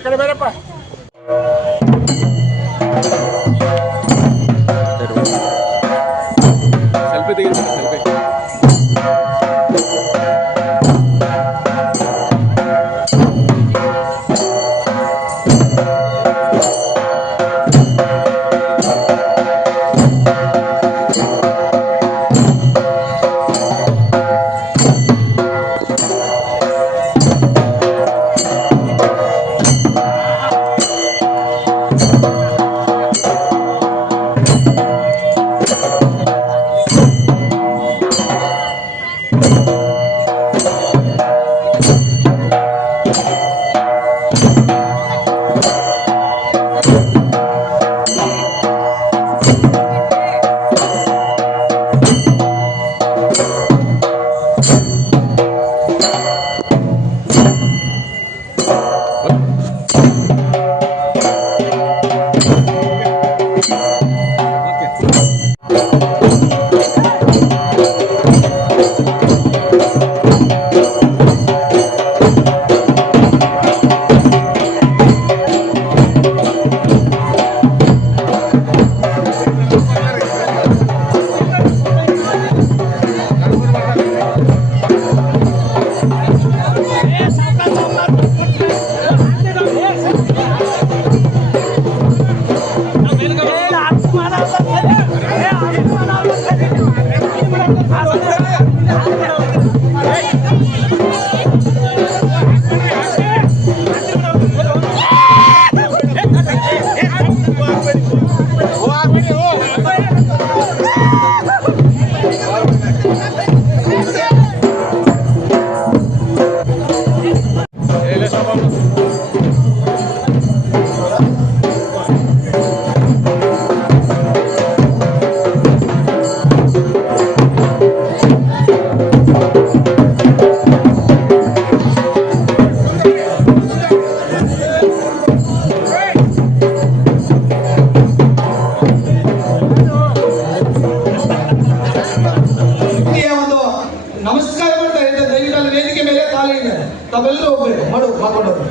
ಈ ಕಡೆ ಬೇರಪ್ಪ. ಸೆಲ್ಫಿ ತೆಗಿ, ಸೆಲ್ಫಿ. ತಾವೆಲ್ಲರೂ ಹೋಗ್ಬೇಕು ಮಾಡ್ಕೊಂಡವ್ರು.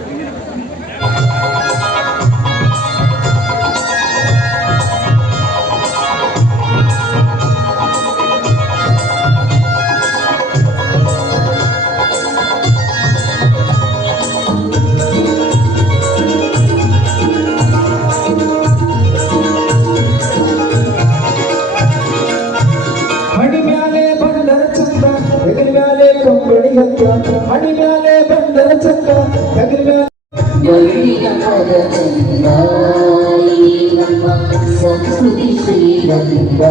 ಹಣಿ ಮ್ಯಾಲೆ ಬಂದರ ಚಂದ ನಮ್ಮ ಸಂಸ್ಕೃತಿ ಶ್ರೀಗಂಧ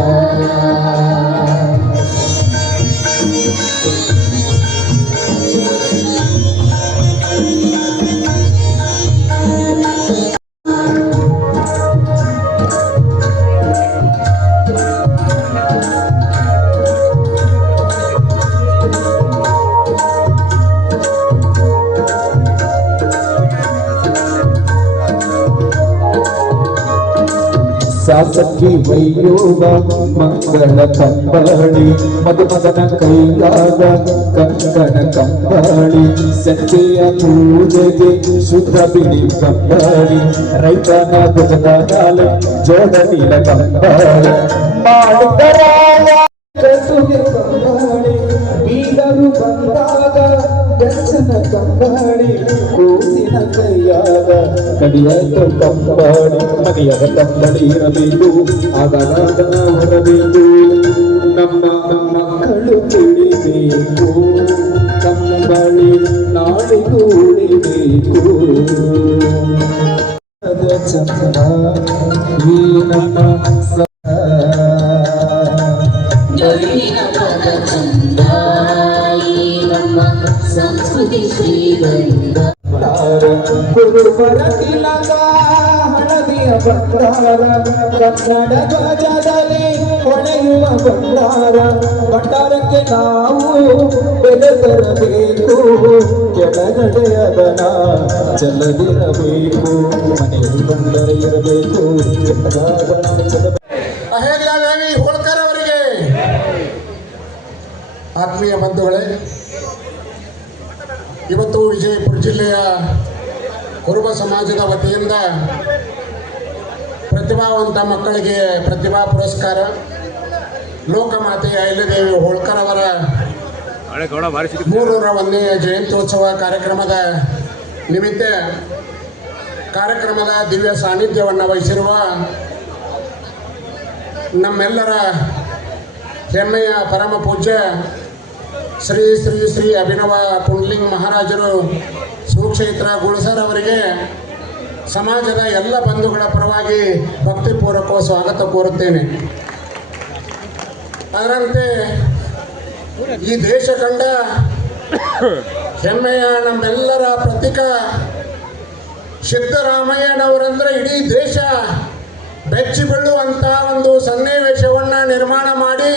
ಶಾಸಕಿ ವೈಯೋಗ ಮಂಗಳ ಕಂಬಳಿ ಮದುಮಗನ ಕೈಯಾಗ ಕಂಕಣ ಕಂಬಳಿ ಸಂಜೆಯ ಪೂಜೆಗೆ ಶುದ್ಧ ಬಿಳಿ ಕಂಬಳಿ ರೈತನ ಭುಜದ ಗಾಲೆ ಜೋಡ ನೀಲ ಕಂಬಳಿ ಮಾಡಿದರಾಯ ಕಸುಗೆ ಕಂಬಳಿ ಬೀದರು ಬಂದಾಗ ದರ್ಶನ ಕಂಬಳಿ ಕೂಸಿನ ಕೈಯಾಗ ಕಡಿಯಾಗ ಕಂಬಳಿ ಮನೆಯಾಗ ಕಂಬಳಿ ಇರಬೇಕು ಆಗಾಗ ಹೊರಬೇಕು ನಮ್ಮ ಮಕ್ಕಳು ತಿಳಿಬೇಕು ಕಂಬಳಿ ನಾಡಿಗೂ ಉಳಿಬೇಕು ಚಂದ ಈ ನಮ್ಮ ಸಂಸ್ಕೃತಿ ಶ್ರೀಗಂಧ ಗುರುವರ ತಿಲಕ ಹಳದಿಯ ಬಂಗಾರ ಕನ್ನಡ ಧ್ವಜದಲ್ಲಿ ಹೊಳೆಯುವ ಬಂಗಾರ ಭಂಡಾರಕ್ಕೆ ನಾವು ಬೆಲೆ ತರಬೇಕು ಕೆಳಗಡೆ ಅದನ ಚೆಲ್ಲದಿರಬೇಕು ಮನೆಯಲ್ಲಿ ಬಂದರೆ ಇರಬೇಕು ಹೋಳ್ಕರ್ ಅವರಿಗೆ ಆತ್ಮೀಯ ಬಂಧುಗಳೇ, ಇವತ್ತು ವಿಜಯಪುರ ಜಿಲ್ಲೆಯ ಕುರುಬ ಸಮಾಜದ ವತಿಯಿಂದ ಪ್ರತಿಭಾವಂತ ಮಕ್ಕಳಿಗೆ ಪ್ರತಿಭಾ ಪುರಸ್ಕಾರ, ಲೋಕಮಾತೆ ಅಹಿಲ್ಯದೇವಿ ಹೋಳ್ಕರ್ ಅವರ ಹಳೆ ಗೌಡ ಭಾರಿ ಸಿಗುತ್ತೆ. 301ನೇ ಜಯಂತ್ಯೋತ್ಸವ ಕಾರ್ಯಕ್ರಮದ ನಿಮಿತ್ತ ಕಾರ್ಯಕ್ರಮದ ದಿವ್ಯ ಸಾನ್ನಿಧ್ಯವನ್ನು ವಹಿಸಿರುವ ನಮ್ಮೆಲ್ಲರ ಹೆಮ್ಮೆಯ ಪರಮ ಪೂಜ್ಯ ಶ್ರೀ ಶ್ರೀ ಶ್ರೀ ಅಭಿನವ ಪುಂಡ್ಲಿಂಗ್ ಮಹಾರಾಜರು ಸುಕ್ಷೇತ್ರ ಗುಳಸರ್ ಅವರಿಗೆ ಸಮಾಜದ ಎಲ್ಲ ಬಂಧುಗಳ ಪರವಾಗಿ ಭಕ್ತಿಪೂರ್ವಕ ಸ್ವಾಗತ ಕೋರುತ್ತೇನೆ. ಅದರಂತೆ ಈ ದೇಶ ಕಂಡ ಹೆಮ್ಮೆಯ ನಮ್ಮೆಲ್ಲರ ಪ್ರತೀಕ ಸಿದ್ದರಾಮಯ್ಯನವರಂದ್ರೆ ಇಡೀ ದೇಶ ಬೆಚ್ಚಿ ಬೀಳುವಂಥ ಒಂದು ಸನ್ನಿವೇಶವನ್ನು ನಿರ್ಮಾಣ ಮಾಡಿ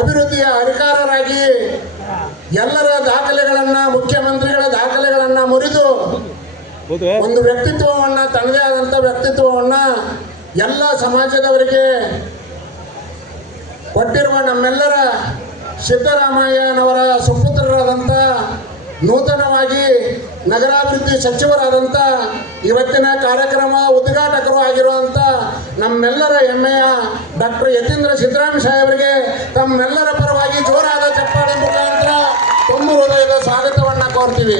ಅಭಿವೃದ್ಧಿಯ ಅಧಿಕಾರರಾಗಿ ಎಲ್ಲರ ದಾಖಲೆಗಳನ್ನು, ಮುಖ್ಯಮಂತ್ರಿಗಳ ದಾಖಲೆಗಳನ್ನು ಮುರಿದು ಒಂದು ವ್ಯಕ್ತಿತ್ವವನ್ನು, ತನ್ನದೇ ಆದಂಥ ವ್ಯಕ್ತಿತ್ವವನ್ನು ಎಲ್ಲ ಸಮಾಜದವರಿಗೆ ಕೊಟ್ಟಿರುವ ನಮ್ಮೆಲ್ಲರ ಸಿದ್ದರಾಮಯ್ಯನವರ ಸುಪುತ್ರರಾದಂಥ, ನೂತನವಾಗಿ ನಗರಾಭಿವೃದ್ಧಿ ಸಚಿವರಾದಂಥ, ಇವತ್ತಿನ ಕಾರ್ಯಕ್ರಮ ಉದ್ಘಾಟಕರು ಆಗಿರುವಂಥ ನಮ್ಮೆಲ್ಲರ ಹೆಮ್ಮೆಯ ಡಾಕ್ಟರ್ ಯತೀಂದ್ರ ಸಿದ್ದರಾಮಯ್ಯ ಸಾಹೇಬರಿಗೆ ತಮ್ಮೆಲ್ಲರ ಪರವಾಗಿ ಜೋರಾದ ಚಪ್ಪಾಳೆ ಮುಖಾಂತರ ತುಂಬ ಹೃದಯದ ಸ್ವಾಗತವನ್ನು ಕೋರ್ತೀವಿ.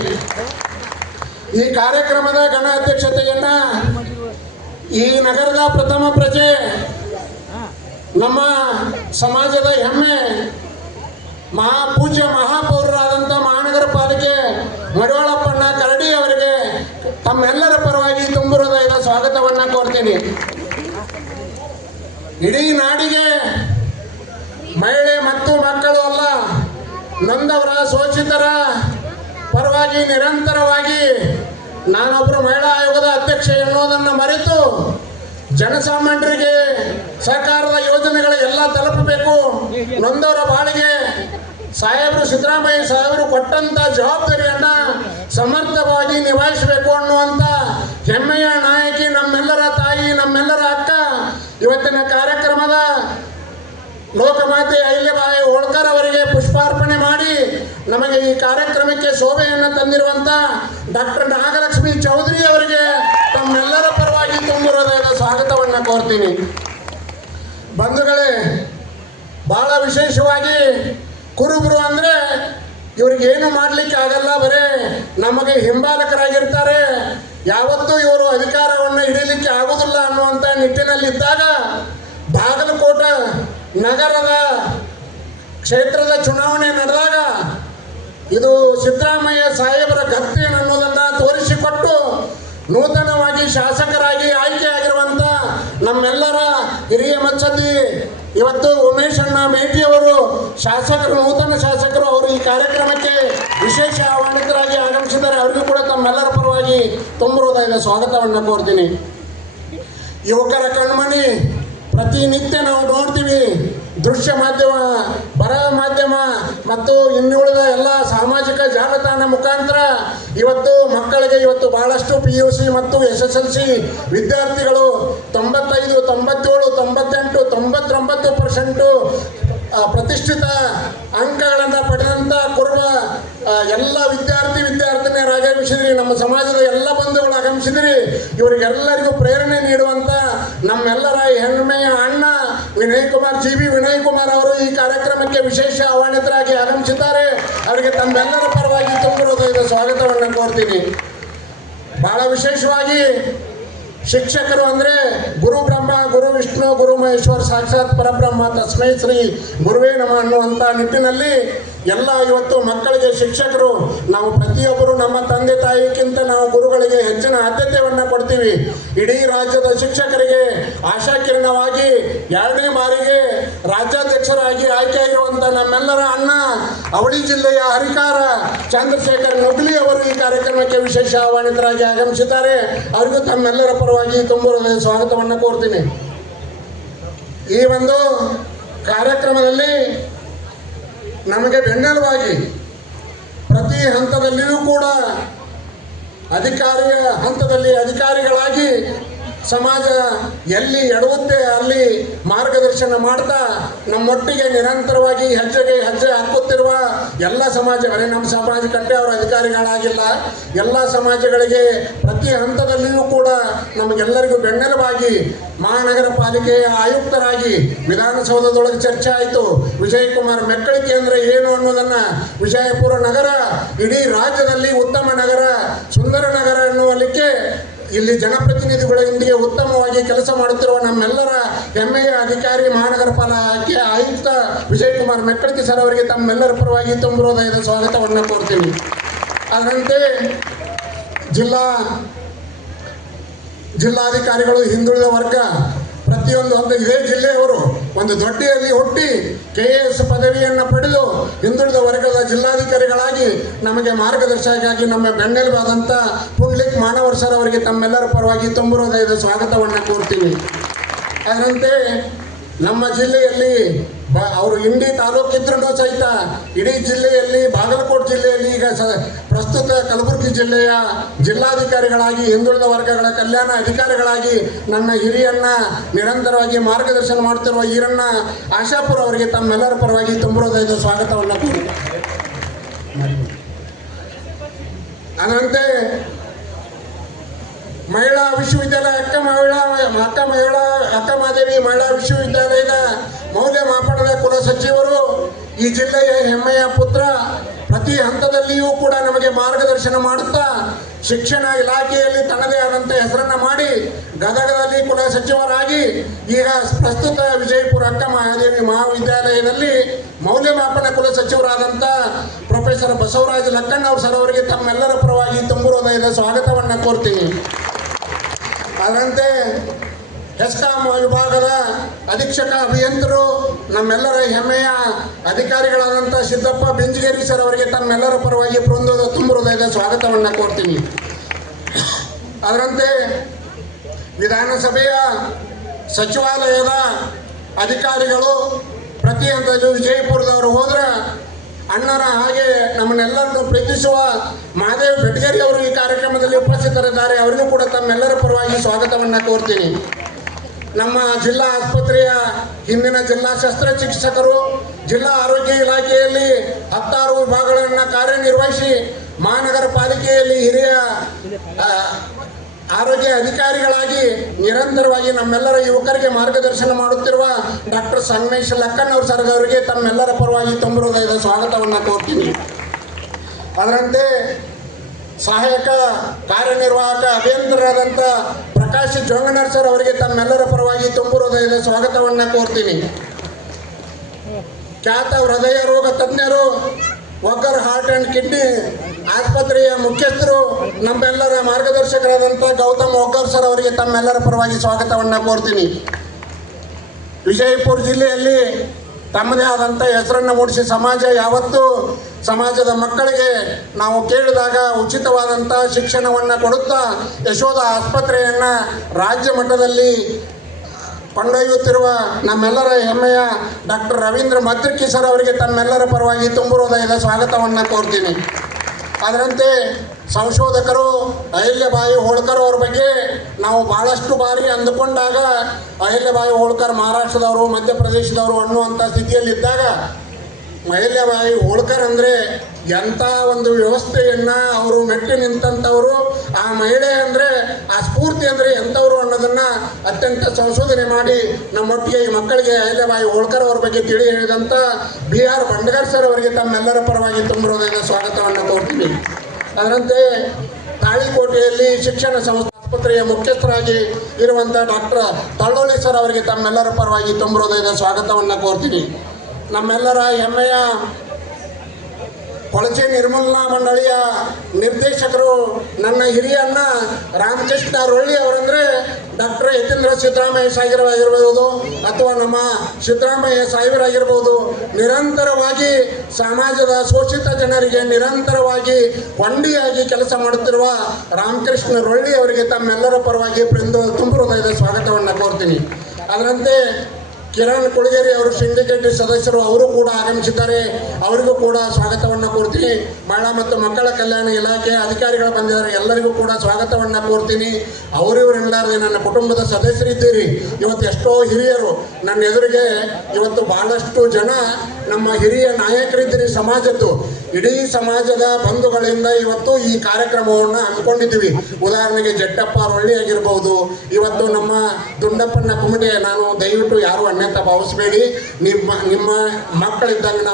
ಈ ಕಾರ್ಯಕ್ರಮದ ಘನ ಅಧ್ಯಕ್ಷತೆಯನ್ನು ಈ ನಗರದ ಪ್ರಥಮ ಪ್ರಜೆ, ನಮ್ಮ ಸಮಾಜದ ಹೆಮ್ಮೆ, ಪೂಜ್ಯ ಮಹಾಪೌರರಾದಂಥ ಮಹಾನಗರ ಪಾಲಿಕೆ ಮಡಿವಾಳಪ್ಪಣ್ಣ ಕರಡಿ ಅವರಿಗೆ ತಮ್ಮೆಲ್ಲರ ಪರವಾಗಿ ತುಂಬ ಹೃದಯದ ಸ್ವಾಗತವನ್ನು ಕೋರ್ತೀನಿ. ಇಡೀ ನಾಡಿಗೆ ಮಹಿಳೆ ಮತ್ತು ಮಕ್ಕಳು ಅಲ್ಲ, ನೊಂದವರ, ಶೋಷಿತರ ಪರವಾಗಿ ನಿರಂತರವಾಗಿ ನಾನೊಬ್ಬರು ಮಹಿಳಾ ಆಯೋಗದ ಅಧ್ಯಕ್ಷೆ ಎನ್ನುವುದನ್ನು ಮರೆತು ಜನಸಾಮಾನ್ಯರಿಗೆ ಸರ್ಕಾರದ ಯೋಜನೆಗಳು ಎಲ್ಲ ತಲುಪಬೇಕು, ನೊಂದವರ ಬಾಳಿಗೆ ಸಾಹೇಬರು ಸಿದ್ದರಾಮಯ್ಯ ಸಾಹೇಬರು ಕೊಟ್ಟಂತ ಜವಾಬ್ದಾರಿಯನ್ನ ಸಮರ್ಥವಾಗಿ ನಿಭಾಯಿಸಬೇಕು ಅನ್ನುವಂಥ ಹೆಮ್ಮೆಯ ನಾಯಕಿ, ನಮ್ಮೆಲ್ಲರ ತಾಯಿ, ನಮ್ಮೆಲ್ಲರ ಅಕ್ಕ, ಇವತ್ತಿನ ಕಾರ್ಯಕ್ರಮದ ಲೋಕಮಾತೆ ಅಹಿಲ್ಯಬಾಯಿ ಹೋಳ್ಕರ್ ಅವರಿಗೆ ಪುಷ್ಪಾರ್ಪಣೆ ಮಾಡಿ ನಮಗೆ ಈ ಕಾರ್ಯಕ್ರಮಕ್ಕೆ ಶೋಭೆಯನ್ನು ತಂದಿರುವಂಥ ಡಾಕ್ಟರ್ ನಾಗಲಕ್ಷ್ಮಿ ಚೌಧರಿ ಅವರಿಗೆ ತಮ್ಮೆಲ್ಲರ ಪರವಾಗಿ ತುಂಬ ಹೃದಯದ ಸ್ವಾಗತವನ್ನು ಕೋರ್ತೀನಿ. ಬಂಧುಗಳೇ, ಬಹಳ ವಿಶೇಷವಾಗಿ ಕುರುಬರು ಅಂದರೆ ಇವ್ರಿಗೇನು ಮಾಡಲಿಕ್ಕೆ ಆಗಲ್ಲ, ಬರೇ ನಮಗೆ ಹಿಂಬಾಲಕರಾಗಿರ್ತಾರೆ, ಯಾವತ್ತೂ ಇವರು ಅಧಿಕಾರವನ್ನು ಹಿಡೀಲಿಕ್ಕೆ ಆಗೋದಿಲ್ಲ ಅನ್ನುವಂಥ ನಿಟ್ಟಿನಲ್ಲಿದ್ದಾಗ ಬಾಗಲಕೋಟೆ ನಗರದ ಕ್ಷೇತ್ರದ ಚುನಾವಣೆ ನಡೆದಾಗ ಇದು ಸಿದ್ದರಾಮಯ್ಯ ಸಾಹೇಬರ ಗದ್ದೆ ಅನ್ನೋದನ್ನು ತೋರಿಸಿಕೊಟ್ಟು ನೂತನವಾಗಿ ಶಾಸಕರಾಗಿ ಆಯ್ಕೆಯಾಗಿರುವಂಥ ನಮ್ಮೆಲ್ಲರ ಹಿರಿಯ ಮಚ್ಚದ್ದಿ ಇವತ್ತು ಉಮೇಶ್ ಅಣ್ಣ ಮೇಟಿಯವರು ಶಾಸಕರು, ನೂತನ ಶಾಸಕರು, ಅವರು ಈ ಕಾರ್ಯಕ್ರಮಕ್ಕೆ ವಿಶೇಷ ಆಹ್ವಾನಿತರಾಗಿ ಆಗಮಿಸಿದ್ದಾರೆ. ಅವರಿಗೂ ಕೂಡ ತಮ್ಮೆಲ್ಲರ ಪರವಾಗಿ ತುಂಬ ಹೃದಯದ ಸ್ವಾಗತವನ್ನು ಕೋರ್ತೀನಿ. ಯುವಕರ ಕಣ್ಮಣಿ ಪ್ರತಿನಿತ್ಯ ನಾವು ನೋಡ್ತೀವಿ, ದೃಶ್ಯ ಮಾಧ್ಯಮ, ಬರಹ ಮಾಧ್ಯಮ ಮತ್ತು ಇನ್ನುಳಿದ ಎಲ್ಲ ಸಾಮಾಜಿಕ ಜಾಲತಾಣ ಮುಖಾಂತರ ಇವತ್ತು ಮಕ್ಕಳಿಗೆ ಬಹಳಷ್ಟು PUC ಮತ್ತು SSLC ವಿದ್ಯಾರ್ಥಿಗಳು 95, 97, 98, 99% ಪ್ರತಿಷ್ಠಿತ ಅಂಕಗಳನ್ನು ಪಡೆದಂಥ ಕುರುಬ ಎಲ್ಲ ವಿದ್ಯಾರ್ಥಿನಿಯರು ಆಗಮಿಸಿದ್ರಿ, ನಮ್ಮ ಸಮಾಜದ ಎಲ್ಲ ಬಂಧುಗಳು ಆಗಮಿಸಿದ್ರಿ. ಇವರಿಗೆಲ್ಲರಿಗೂ ಪ್ರೇರಣೆ ನೀಡುವಂಥ ನಮ್ಮೆಲ್ಲರ ಹೆಮ್ಮೆಯ ಅಣ್ಣ GB ವಿನಯ್ ಕುಮಾರ್ ಅವರು ಈ ಕಾರ್ಯಕ್ರಮಕ್ಕೆ ವಿಶೇಷ ಆಹ್ವಾನಿತರಾಗಿ ಆಗಮಿಸಿದ್ದಾರೆ. ಅವರಿಗೆ ತಮ್ಮೆಲ್ಲರ ಪರವಾಗಿ ತುಂಬ ಹೃದಯದ ಸ್ವಾಗತವನ್ನು ಕೋರ್ತೀನಿ. ಬಹಳ ವಿಶೇಷವಾಗಿ ಶಿಕ್ಷಕರು ಅಂದರೆ ಗುರು ಬ್ರಹ್ಮ, ಗುರು ವಿಷ್ಣು, ಗುರು ಮಹೇಶ್ವರ, ಸಾಕ್ಷಾತ್ ಪರಬ್ರಹ್ಮ, ತಸ್ಮೈ ಶ್ರೀ ಗುರುವೇ ನಮ ಅನ್ನುವಂಥ ನಿಟ್ಟಿನಲ್ಲಿ ಎಲ್ಲ ಇವತ್ತು ಮಕ್ಕಳಿಗೆ ಶಿಕ್ಷಕರು, ನಾವು ಪ್ರತಿಯೊಬ್ಬರು ನಮ್ಮ ತಂದೆ ತಾಯಿಗಿಂತ ನಾವು ಗುರುಗಳಿಗೆ ಹೆಚ್ಚಿನ ಆದ್ಯತೆಯನ್ನು ಕೊಡ್ತೀವಿ. ಇಡೀ ರಾಜ್ಯದ ಶಿಕ್ಷಕರಿಗೆ ಆಶಾಕಿರಣವಾಗಿ 2ನೇ ಬಾರಿಗೆ ರಾಜ್ಯಾಧ್ಯಕ್ಷರಾಗಿ ಆಯ್ಕೆಯಾಗಿರುವಂಥ ನಮ್ಮೆಲ್ಲರ ಅಣ್ಣ ಅವಳಿ ಜಿಲ್ಲೆಯ ಹರಿಕಾರ ಚಂದ್ರಶೇಖರ್ ನುಗ್ಲಿ ಅವರು ಈ ಕಾರ್ಯಕ್ರಮಕ್ಕೆ ವಿಶೇಷ ಆಹ್ವಾನಿತರಾಗಿ ಆಗಮಿಸಿದ್ದಾರೆ. ಅವರಿಗೂ ತಮ್ಮೆಲ್ಲರ ಪರವಾಗಿ ತುಂಬ ಹೃದಯ ಸ್ವಾಗತವನ್ನು ಕೋರ್ತೀನಿ. ಈ ಒಂದು ಕಾರ್ಯಕ್ರಮದಲ್ಲಿ ನಮಗೆ ಬೆನ್ನೆಲುಬಾಗಿ ಪ್ರತಿ ಹಂತದಲ್ಲಿಯೂ ಕೂಡ ಅಧಿಕಾರಿಗಳಾಗಿ ಸಮಾಜ ಎಲ್ಲಿ ಎಡವುತ್ತೆ ಅಲ್ಲಿ ಮಾರ್ಗದರ್ಶನ ಮಾಡ್ತಾ ನಮ್ಮೊಟ್ಟಿಗೆ ನಿರಂತರವಾಗಿ ಹೆಜ್ಜೆಗೆ ಹೆಜ್ಜೆ ಹಾಕುತ್ತಿರುವ ಎಲ್ಲ ಸಮಾಜ, ನಮ್ಮ ಸಮಾಜಕ್ಕಷ್ಟೇ ಅವರು ಅಧಿಕಾರಿಗಳಾಗಿಲ್ಲ, ಎಲ್ಲ ಸಮಾಜಗಳಿಗೆ ಪ್ರತಿ ಹಂತದಲ್ಲಿಯೂ ಕೂಡ ನಮಗೆಲ್ಲರಿಗೂ ಬೆನ್ನೆಲುಬಾಗಿ ಮಹಾನಗರ ಪಾಲಿಕೆಯ ಆಯುಕ್ತರಾಗಿ ವಿಧಾನಸೌಧದೊಳಗೆ ಚರ್ಚೆ ಆಯಿತು. ವಿಜಯಕುಮಾರ್ ಮೆಕ್ಕಳಿಕೆ ಅಂದರೆ ಏನು ಅನ್ನೋದನ್ನು ವಿಜಯಪುರ ನಗರ ಇಡೀ ರಾಜ್ಯದಲ್ಲಿ ಉತ್ತಮ ನಗರ, ಸುಂದರ ನಗರ ಎನ್ನುವಲಿಕ್ಕೆ ಇಲ್ಲಿ ಜನಪ್ರತಿನಿಧಿಗಳೊಂದಿಗೆ ಉತ್ತಮವಾಗಿ ಕೆಲಸ ಮಾಡುತ್ತಿರುವ ನಮ್ಮೆಲ್ಲರ ಹೆಮ್ಮೆಯ ಅಧಿಕಾರಿ ಮಹಾನಗರ ಪಾಲಿಕೆ ಆಯುಕ್ತ ವಿಜಯಕುಮಾರ್ ಮೆಕ್ಕಳಿಕೆ ಸರ್ ಅವರಿಗೆ ತಮ್ಮೆಲ್ಲರ ಪರವಾಗಿ ತುಂಬ ಹೃದಯದ ಸ್ವಾಗತವನ್ನು ಕೋರ್ತೀನಿ. ಅದರಂತೆ ಜಿಲ್ಲಾಧಿಕಾರಿಗಳು ಹಿಂದುಳಿದ ವರ್ಗ ಪ್ರತಿಯೊಂದು ಒಂದು ಇದೇ ಜಿಲ್ಲೆಯವರು ಒಂದು ದೊಡ್ಡಿಯಲ್ಲಿ ಹುಟ್ಟಿ KAS ಪದವಿಯನ್ನು ಪಡೆದು ಹಿಂದುಳಿದ ವರ್ಗದ ಜಿಲ್ಲಾಧಿಕಾರಿಗಳಾಗಿ ನಮಗೆ ಮಾರ್ಗದರ್ಶಕರಾಗಿ ನಮ್ಮ ಬೆನ್ನೆಲುಬಾದಂಥ ಪುಂಡ್ಲಿಕ್ ಮಾನವರ್ ಸರ್ ಅವರಿಗೆ ತಮ್ಮೆಲ್ಲರ ಪರವಾಗಿ ತುಂಬ ಹೃದಯದ ಸ್ವಾಗತವನ್ನು ಕೋರ್ತೀನಿ. ಅದರಂತೆ ನಮ್ಮ ಜಿಲ್ಲೆಯಲ್ಲಿ ಅವರು ಇಂಡಿ ತಾಲೂಕಿದ್ರೂ ಸಹಿತ ಇಡೀ ಜಿಲ್ಲೆಯಲ್ಲಿ ಬಾಗಲಕೋಟೆ ಜಿಲ್ಲೆಯಲ್ಲಿ ಈಗ ಪ್ರಸ್ತುತ ಕಲಬುರಗಿ ಜಿಲ್ಲೆಯ ಜಿಲ್ಲಾಧಿಕಾರಿಗಳಾಗಿ ಹಿಂದುಳಿದ ವರ್ಗಗಳ ಕಲ್ಯಾಣ ಅಧಿಕಾರಿಗಳಾಗಿ ನನ್ನ ಹಿರಿಯನ್ನ ನಿರಂತರವಾಗಿ ಮಾರ್ಗದರ್ಶನ ಮಾಡುತ್ತಿರುವ ಈರಣ್ಣ ಆಶಾಪುರ ಅವರಿಗೆ ತಮ್ಮೆಲ್ಲರ ಪರವಾಗಿ ತುಂಬ ಹೃದಯದ ಸ್ವಾಗತವನ್ನು ಕೋರುತ್ತೇನೆ. ಅದರಂತೆ ಮಹಿಳಾ ವಿಶ್ವವಿದ್ಯಾಲಯ ಅಕ್ಕ ಮಹಾದೇವಿ ಮಹಿಳಾ ವಿಶ್ವವಿದ್ಯಾಲಯದ ಮೌಲ್ಯಮಾಪನದ ಕುಲಸಚಿವರು, ಈ ಜಿಲ್ಲೆಯ ಹೆಮ್ಮೆಯ ಪುತ್ರ, ಪ್ರತಿ ಹಂತದಲ್ಲಿಯೂ ಕೂಡ ನಮಗೆ ಮಾರ್ಗದರ್ಶನ ಮಾಡುತ್ತಾ ಶಿಕ್ಷಣ ಇಲಾಖೆಯಲ್ಲಿ ತನ್ನದೇ ಆದಂಥ ಹೆಸರನ್ನು ಮಾಡಿ ಗದಗದಲ್ಲಿ ಕುಲಸಚಿವರಾಗಿ ಈಗ ಪ್ರಸ್ತುತ ವಿಜಯಪುರ ಅಕ್ಕ ಮಹಾದೇವಿ ಮಹಾವಿದ್ಯಾಲಯದಲ್ಲಿ ಮೌಲ್ಯಮಾಪನ ಕುಲಸಚಿವರಾದಂಥ ಪ್ರೊಫೆಸರ್ ಬಸವರಾಜ ಲಕ್ಕಣ್ಣವ್ರ ಸರ್ ಅವರಿಗೆ ತಮ್ಮೆಲ್ಲರ ಪರವಾಗಿ ತುಂಬ ಹೃದಯದ ಸ್ವಾಗತವನ್ನು ಕೋರ್ತೀನಿ. ಅದರಂತೆ ಹೆಸ್ಕಾಂ ವಿಭಾಗದ ಅಧೀಕ್ಷಕ ಅಭಿಯಂತರು, ನಮ್ಮೆಲ್ಲರ ಹೆಮ್ಮೆಯ ಅಧಿಕಾರಿಗಳಾದಂಥ ಸಿದ್ದಪ್ಪ ಬೆಂಜಿಗೇರಿ ಸರ್ ಅವರಿಗೆ ತಮ್ಮೆಲ್ಲರ ಪರವಾಗಿ ತುಂಬ ಹೃದಯದ ಸ್ವಾಗತವನ್ನು ಕೋರ್ತೀನಿ. ಅದರಂತೆ ವಿಧಾನಸಭೆಯ ಸಚಿವಾಲಯದ ಅಧಿಕಾರಿಗಳು ಪ್ರತಿ ಹಂತದಲ್ಲೂ ವಿಜಯಪುರದವರು ಹೋದ್ರೆ ಅಣ್ಣನ ಹಾಗೆ ನಮ್ಮನ್ನೆಲ್ಲರನ್ನು ಪ್ರೀತಿಸುವ ಮಹಾದೇವ್ ಬೆಟಗೇರಿ ಅವರು ಈ ಕಾರ್ಯಕ್ರಮದಲ್ಲಿ ಉಪಸ್ಥಿತರಿದ್ದಾರೆ. ಅವರಿಗೂ ಕೂಡ ತಮ್ಮೆಲ್ಲರ ಪರವಾಗಿ ಸ್ವಾಗತವನ್ನು ಕೋರ್ತೀನಿ. ನಮ್ಮ ಜಿಲ್ಲಾ ಆಸ್ಪತ್ರೆಯ ಹಿಂದಿನ ಜಿಲ್ಲಾ ಶಸ್ತ್ರಚಿಕಿತ್ಸಕರು, ಜಿಲ್ಲಾ ಆರೋಗ್ಯ ಇಲಾಖೆಯಲ್ಲಿ 16 ವಿಭಾಗಗಳನ್ನು ಕಾರ್ಯನಿರ್ವಹಿಸಿ ಮಹಾನಗರ ಪಾಲಿಕೆಯಲ್ಲಿ ಹಿರಿಯ ಆರೋಗ್ಯ ಅಧಿಕಾರಿಗಳಾಗಿ ನಿರಂತರವಾಗಿ ನಮ್ಮೆಲ್ಲರ ಯುವಕರಿಗೆ ಮಾರ್ಗದರ್ಶನ ಮಾಡುತ್ತಿರುವ ಡಾಕ್ಟರ್ ಸಂಗಮೇಶ್ ಲಕ್ಕಣ್ಣವ್ರ ಸರ್ ಅವರಿಗೆ ತಮ್ಮೆಲ್ಲರ ಪರವಾಗಿ ತುಂಬ ಹೃದಯದ ಸ್ವಾಗತವನ್ನು ಕೋರ್ತೀನಿ. ಅದರಂತೆ ಸಹಾಯಕ ಕಾರ್ಯನಿರ್ವಾಹಕ ಅಭಿಯಂತರಾದಂಥ ಪ್ರಕಾಶ್ ಜೋಂಗನರ್ ಸರ್ ಅವರಿಗೆ ತಮ್ಮೆಲ್ಲರ ಪರವಾಗಿ ತುಂಬ ಹೃದಯದ ಸ್ವಾಗತವನ್ನು ಕೋರ್ತೀನಿ. ಖ್ಯಾತ ಹೃದಯ ರೋಗ ತಜ್ಞರು, ವಗರ್ ಹಾರ್ಟ್ ಆ್ಯಂಡ್ ಕಿಡ್ನಿ ಆಸ್ಪತ್ರೆಯ ಮುಖ್ಯಸ್ಥರು, ನಮ್ಮೆಲ್ಲರ ಮಾರ್ಗದರ್ಶಕರಾದಂಥ ಗೌತಮ್ ವಗ್ಗರ್ ಸರ್ ಅವರಿಗೆ ತಮ್ಮೆಲ್ಲರ ಪರವಾಗಿ ಸ್ವಾಗತವನ್ನು ಕೋರ್ತೀನಿ. ವಿಜಯಪುರ ಜಿಲ್ಲೆಯಲ್ಲಿ ತಮ್ಮದೇ ಆದಂಥ ಹೆಸರನ್ನು ಮೂಡಿಸಿ ಸಮಾಜ ಯಾವತ್ತೂ ಸಮಾಜದ ಮಕ್ಕಳಿಗೆ ನಾವು ಕೇಳಿದಾಗ ಉಚಿತವಾದಂಥ ಶಿಕ್ಷಣವನ್ನು ಕೊಡುತ್ತಾ ಯಶೋಧ ಆಸ್ಪತ್ರೆಯನ್ನು ರಾಜ್ಯ ಮಟ್ಟದಲ್ಲಿ ಕೊಂಡೊಯ್ಯುತ್ತಿರುವ ನಮ್ಮೆಲ್ಲರ ಹೆಮ್ಮೆಯ ಡಾಕ್ಟರ್ ರವೀಂದ್ರ ಮದ್ರಿಕಿ ಸರ್ ಅವರಿಗೆ ತಮ್ಮೆಲ್ಲರ ಪರವಾಗಿ ತುಂಬ ಹೃದಯದ ಸ್ವಾಗತವನ್ನು ಕೋರ್ತೀನಿ. ಅದರಂತೆ ಸಂಶೋಧಕರು ಅಹಿಲ್ಯಬಾಯಿ ಹೋಳ್ಕರ್ ಅವ್ರ ಬಗ್ಗೆ ನಾವು ಭಾಳಷ್ಟು ಬಾರಿ ಅಂದುಕೊಂಡಾಗ ಅಹಿಲ್ಯಬಾಯಿ ಹೋಳ್ಕರ್ ಮಹಾರಾಷ್ಟ್ರದವರು, ಮಧ್ಯಪ್ರದೇಶದವರು ಅನ್ನುವಂಥ ಸ್ಥಿತಿಯಲ್ಲಿದ್ದಾಗ ಅಹಿಲ್ಯಬಾಯಿ ಹೋಳ್ಕರ್ ಅಂದರೆ ಎಂಥ ಒಂದು ವ್ಯವಸ್ಥೆಯನ್ನು ಅವರು ಮೆಟ್ಟಿ ನಿಂತಂಥವರು, ಆ ಮಹಿಳೆ ಅಂದರೆ ಆ ಸ್ಫೂರ್ತಿ ಅಂದರೆ ಎಂಥವರು ಅನ್ನೋದನ್ನು ಅತ್ಯಂತ ಸಂಶೋಧನೆ ಮಾಡಿ ನಮ್ಮೊಟ್ಟಿಗೆ ಈ ಮಕ್ಕಳಿಗೆ ಅಹಿಲ್ಯಬಾಯಿ ಹೋಳ್ಕರ್ ಅವ್ರ ಬಗ್ಗೆ ತಿಳಿ ಹೇಳಿದಂಥ BR ಬಂಡಗಾರ್ ಸರ್ ಅವರಿಗೆ ತಮ್ಮೆಲ್ಲರ ಪರವಾಗಿ ತುಂಬ ಹೃದಯದ ಸ್ವಾಗತವನ್ನು ಕೋರ್ತೀನಿ. ಅದರಂತೆ ತಾಳಿಕೋಟೆಯಲ್ಲಿ ಶಿಕ್ಷಣ ಸಂಸ್ಥೆ ಆಸ್ಪತ್ರೆಯ ಮುಖ್ಯಸ್ಥರಾಗಿ ಇರುವಂಥ ಡಾಕ್ಟರ್ ತಳ್ಳೋಳಿ ಸರ್ ಅವರಿಗೆ ತಮ್ಮೆಲ್ಲರ ಪರವಾಗಿ ತುಂಬ ಹೃದಯದ ಸ್ವಾಗತವನ್ನು ಕೋರ್ತೀನಿ. ನಮ್ಮೆಲ್ಲರ ಹೆಮ್ಮೆಯ ಕೊಳಚೆ ನಿರ್ಮೂಲನಾ ಮಂಡಳಿಯ ನಿರ್ದೇಶಕರು, ನನ್ನ ಹಿರಿಯ ಅಣ್ಣ ರಾಮಕೃಷ್ಣ ರೊಳ್ಳಿ ಅವರಂದರೆ ಡಾಕ್ಟರ್ ಯತೀಂದ್ರ ಸಿದ್ದರಾಮಯ್ಯ ಸಾಹೇಬರಾಗಿರ್ಬೋದು ಅಥವಾ ನಮ್ಮ ಸಿದ್ದರಾಮಯ್ಯ ಸಾಹೇಬರಾಗಿರ್ಬೋದು, ನಿರಂತರವಾಗಿ ಸಮಾಜದ ಶೋಷಿತ ಜನರಿಗೆ ನಿರಂತರವಾಗಿ ಕೊಂಡಿಯಾಗಿ ಕೆಲಸ ಮಾಡುತ್ತಿರುವ ರಾಮಕೃಷ್ಣ ರೊಳ್ಳಿ ಅವರಿಗೆ ತಮ್ಮೆಲ್ಲರ ಪರವಾಗಿ ತುಂಬ ಹೃದಯದ ಸ್ವಾಗತವನ್ನು ಕೋರ್ತೀನಿ. ಅದರಂತೆ ಕಿರಣ್ ಕುಳಗೇರಿ ಅವರು ಸಿಂಡಿಕೇಟ್ ಸದಸ್ಯರು ಅವರು ಕೂಡ ಆಗಮಿಸಿದ್ದಾರೆ. ಅವರಿಗೂ ಕೂಡ ಸ್ವಾಗತವನ್ನು ಕೋರ್ತೀನಿ. ಮಹಿಳಾ ಮತ್ತು ಮಕ್ಕಳ ಕಲ್ಯಾಣ ಇಲಾಖೆ ಅಧಿಕಾರಿಗಳು ಬಂದಿದ್ದಾರೆ, ಎಲ್ಲರಿಗೂ ಕೂಡ ಸ್ವಾಗತವನ್ನು ಕೋರ್ತೀನಿ. ಅವರಿವರೆಲ್ಲರೂ ನನ್ನ ಕುಟುಂಬದ ಸದಸ್ಯರಿದ್ದೀರಿ. ಇವತ್ತು ಎಷ್ಟೋ ಹಿರಿಯರು ನನ್ನ ಎದುರಿಗೆ, ಇವತ್ತು ಬಹಳಷ್ಟು ಜನ ನಮ್ಮ ಹಿರಿಯ ನಾಯಕರಿದ್ದೀರಿ ಸಮಾಜದ್ದು. ಇಡೀ ಸಮಾಜದ ಬಂಧುಗಳಿಂದ ಇವತ್ತು ಈ ಕಾರ್ಯಕ್ರಮವನ್ನು ಹಮ್ಮಿಕೊಂಡಿದ್ದೀವಿ. ಉದಾಹರಣೆಗೆ ಜಟ್ಟಪ್ಪ ರೊಳ್ಳಿ ಆಗಿರ್ಬೋದು, ಇವತ್ತು ನಮ್ಮ ದುಂಡಪ್ಪನ ಕುಮಟೆ. ನಾನು ದಯವಿಟ್ಟು ಯಾರು ಅನ್ಯತಾ ಭಾವಿಸಬೇಡಿ. ನಿಮ್ಮ ಮಕ್ಕಳಿದ್ದಂಗೆ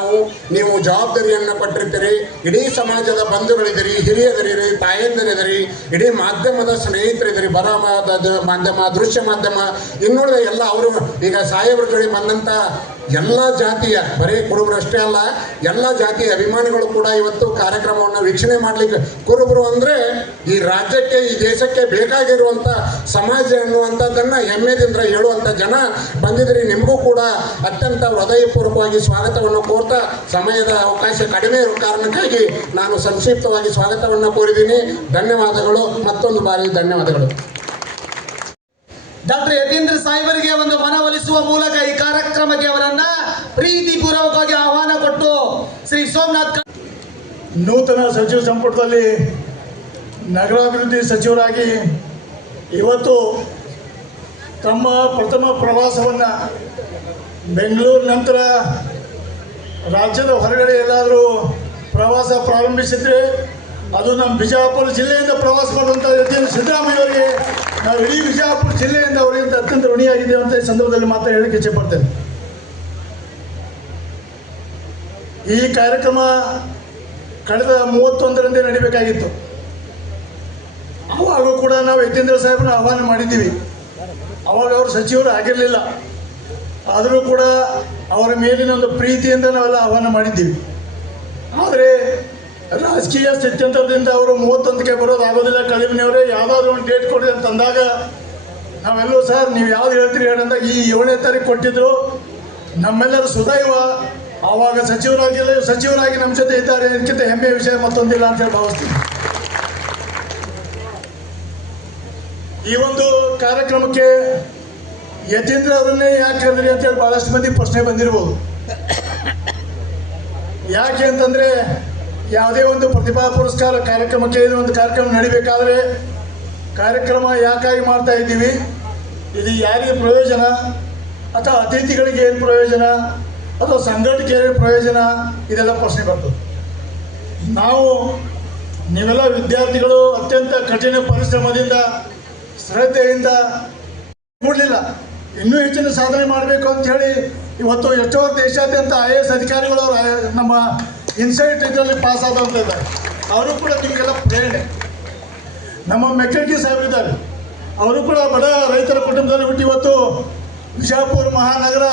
ನೀವು ಜವಾಬ್ದಾರಿಯನ್ನು ಕೊಟ್ಟಿರ್ತೀರಿ. ಇಡೀ ಸಮಾಜದ ಬಂಧುಗಳಿದ್ದೀರಿ, ಹಿರಿಯರಿದ್ದೀರಿ, ತಾಯಂದಿರಿದ್ದೀರಿ, ಇಡೀ ಮಾಧ್ಯಮದ ಸ್ನೇಹಿತರಿದ್ದೀರಿ, ಬರ ಮಾಧ್ಯಮ, ದೃಶ್ಯ ಮಾಧ್ಯಮ, ಇನ್ನುಳಿದ ಎಲ್ಲ ಅವರು ಈಗ ಸಾಹೇಬ್ರ ಜೋಡಿ ಬಂದಂಥ ಎಲ್ಲ ಜಾತಿಯ, ಬರೀ ಕುರುಬರಷ್ಟೇ ಅಲ್ಲ, ಎಲ್ಲ ಜಾತಿಯ ಅಭಿಮಾನಿಗಳು ಕೂಡ ಇವತ್ತು ಕಾರ್ಯಕ್ರಮವನ್ನು ವೀಕ್ಷಣೆ ಮಾಡಲಿಕ್ಕೆ, ಕುರುಬರು ಅಂದರೆ ಈ ರಾಜ್ಯಕ್ಕೆ, ಈ ದೇಶಕ್ಕೆ ಬೇಕಾಗಿರುವಂಥ ಸಮಾಜ ಅನ್ನುವಂಥದ್ದನ್ನು ಹೆಮ್ಮೆದಿಂದ ಹೇಳುವಂಥ ಜನ ಬಂದಿದ್ರಿ. ನಿಮಗೂ ಕೂಡ ಅತ್ಯಂತ ಹೃದಯಪೂರ್ವಕವಾಗಿ ಸ್ವಾಗತವನ್ನು ಕೋರ್ತಾ, ಸಮಯದ ಅವಕಾಶ ಕಡಿಮೆ ಇರುವ ಕಾರಣಕ್ಕಾಗಿ ನಾನು ಸಂಕ್ಷಿಪ್ತವಾಗಿ ಸ್ವಾಗತವನ್ನು ಕೋರಿದ್ದೀನಿ. ಧನ್ಯವಾದಗಳು, ಮತ್ತೊಂದು ಬಾರಿ ಧನ್ಯವಾದಗಳು. ಡಾಕ್ಟರ್ ಯತೀಂದ್ರ ಸಾಹೇಬರಿಗೆ ಒಂದು ಮನವೊಲಿಸುವ ಮೂಲಕ ಈ ಕಾರ್ಯಕ್ರಮಕ್ಕೆ ಅವರನ್ನ ಪ್ರೀತಿಪೂರ್ವಕವಾಗಿ ಆಹ್ವಾನ ಕೊಟ್ಟು ಶ್ರೀ ಸೋಮನಾಥ್ ನೂತನ ಸಚಿವ ಸಂಪುಟದಲ್ಲಿ ನಗರಾಭಿವೃದ್ಧಿ ಸಚಿವರಾಗಿ ಇವತ್ತು ತಮ್ಮ ಪ್ರಥಮ ಪ್ರವಾಸವನ್ನು ಬೆಂಗಳೂರು ನಂತರ ರಾಜ್ಯದ ಹೊರಗಡೆ ಎಲ್ಲಾದರೂ ಪ್ರವಾಸ ಪ್ರಾರಂಭಿಸಿದರೆ ಅದು ನಮ್ಮ ಬಿಜಾಪುರ ಜಿಲ್ಲೆಯಿಂದ ಪ್ರವಾಸ ಮಾಡುವಂಥ ಯತೀಂದ್ರ ಸಿದ್ದರಾಮಯ್ಯ ಅವರಿಗೆ ನಾವು ಇಡೀ ಬಿಜಾಪುರ ಜಿಲ್ಲೆಯಿಂದ ಅವರಿಂದ ಅತ್ಯಂತ ಋಣಿಯಾಗಿದ್ದೇವೆ ಅಂತ ಈ ಸಂದರ್ಭದಲ್ಲಿ ಮಾತ್ರ ಹೇಳಕ್ಕೆ ಇಚ್ಛೆಪಡ್ತೇನೆ. ಈ ಕಾರ್ಯಕ್ರಮ ಕಳೆದ 31ರಂದೇ ನಡೀಬೇಕಾಗಿತ್ತು. ಅವಾಗೂ ಕೂಡ ನಾವು ಯತೀಂದ್ರ ಸಾಹೇಬ್ರನ್ನ ಆಹ್ವಾನ ಮಾಡಿದ್ದೀವಿ. ಅವಾಗ ಅವರು ಸಚಿವರು ಆಗಿರಲಿಲ್ಲ, ಆದರೂ ಕೂಡ ಅವರ ಮೇಲಿನ ಒಂದು ಪ್ರೀತಿಯಿಂದ ನಾವೆಲ್ಲ ಆಹ್ವಾನ ಮಾಡಿದ್ದೀವಿ. ಆದರೆ ರಾಜಕೀಯ ಸ್ಥಿತ್ಯಂತರದಿಂದ ಅವರು 31ಕ್ಕೆ ಬರೋದು ಆಗೋದಿಲ್ಲ, ಕಳಿವಿನವರೇ ಯಾವುದಾದ್ರೂ ಒಂದು ಡೇಟ್ ಕೊಡಿ ಅಂತಂದಾಗ ನಾವೆಲ್ಲೂ ಸರ್ ನೀವು ಯಾವ್ದು ಹೇಳ್ತೀರಿ ಹೇಳಂದಾಗ ಈ 7ನೇ ತಾರೀಕು ಕೊಟ್ಟಿದ್ರು. ನಮ್ಮೆಲ್ಲರ ಸುದೈವ ಆವಾಗ ಸಚಿವರಾಗಿ ನಮ್ಮ ಜೊತೆ ಇದ್ದಾರೆ. ಇದಕ್ಕಿಂತ ಹೆಮ್ಮೆಯ ವಿಷಯ ಮತ್ತೊಂದಿಲ್ಲ ಅಂತ ಹೇಳಿ ಭಾವಿಸ್ತೀನಿ. ಈ ಒಂದು ಕಾರ್ಯಕ್ರಮಕ್ಕೆ ಯತೀಂದ್ರ ಅವರನ್ನೇ ಯಾಕೆ ಕರೆದ್ರಿ ಅಂತೇಳಿ ಭಾಳಷ್ಟು ಮಂದಿ ಪ್ರಶ್ನೆ ಬಂದಿರ್ಬೋದು. ಯಾಕೆ ಅಂತಂದರೆ ಯಾವುದೇ ಒಂದು ಪ್ರತಿಭಾ ಪುರಸ್ಕಾರ ಕಾರ್ಯಕ್ರಮಕ್ಕೆ ಒಂದು ಕಾರ್ಯಕ್ರಮ ನಡಿಬೇಕಾದ್ರೆ ಕಾರ್ಯಕ್ರಮ ಯಾಕಾಗಿ ಮಾಡ್ತಾ ಇದ್ದೀವಿ, ಇದು ಯಾರಿಗೆ ಪ್ರಯೋಜನ, ಅಥವಾ ಅತಿಥಿಗಳಿಗೆ ಏನು ಪ್ರಯೋಜನ, ಅಥವಾ ಸಂಘಟನೆಗೆ ಏನು ಪ್ರಯೋಜನ, ಇದೆಲ್ಲ ಪ್ರಶ್ನೆ ಬರ್ತದೆ. ನೀವೆಲ್ಲ ವಿದ್ಯಾರ್ಥಿಗಳು ಅತ್ಯಂತ ಕಠಿಣ ಪರಿಶ್ರಮದಿಂದ ಶ್ರದ್ಧೆಯಿಂದ ಕೂಡಲಿಲ್ಲ, ಇನ್ನೂ ಹೆಚ್ಚಿನ ಸಾಧನೆ ಮಾಡಬೇಕು ಅಂತ ಹೇಳಿ ಇವತ್ತು ಎಷ್ಟೋ ದೇಶಾದ್ಯಂತ IAS ಅಧಿಕಾರಿಗಳು ನಮ್ಮ ಇನ್ಸೈಟ್ ಇದರಲ್ಲಿ ಪಾಸ್ ಆದಂತ ಇದ್ದಾರೆ. ಅವರು ಕೂಡ ನಿಮಗೆಲ್ಲ ಪ್ರೇರಣೆ. ನಮ್ಮ ಮೆಕ್ಕಳ್ಗಿ ಸಾಹೇಬರಿದ್ದಾರೆ, ಅವರು ಕೂಡ ಬಡ ರೈತರ ಕುಟುಂಬದಲ್ಲಿ ಹುಟ್ಟಿ ಇವತ್ತು ಬಿಜಾಪುರ ಮಹಾನಗರ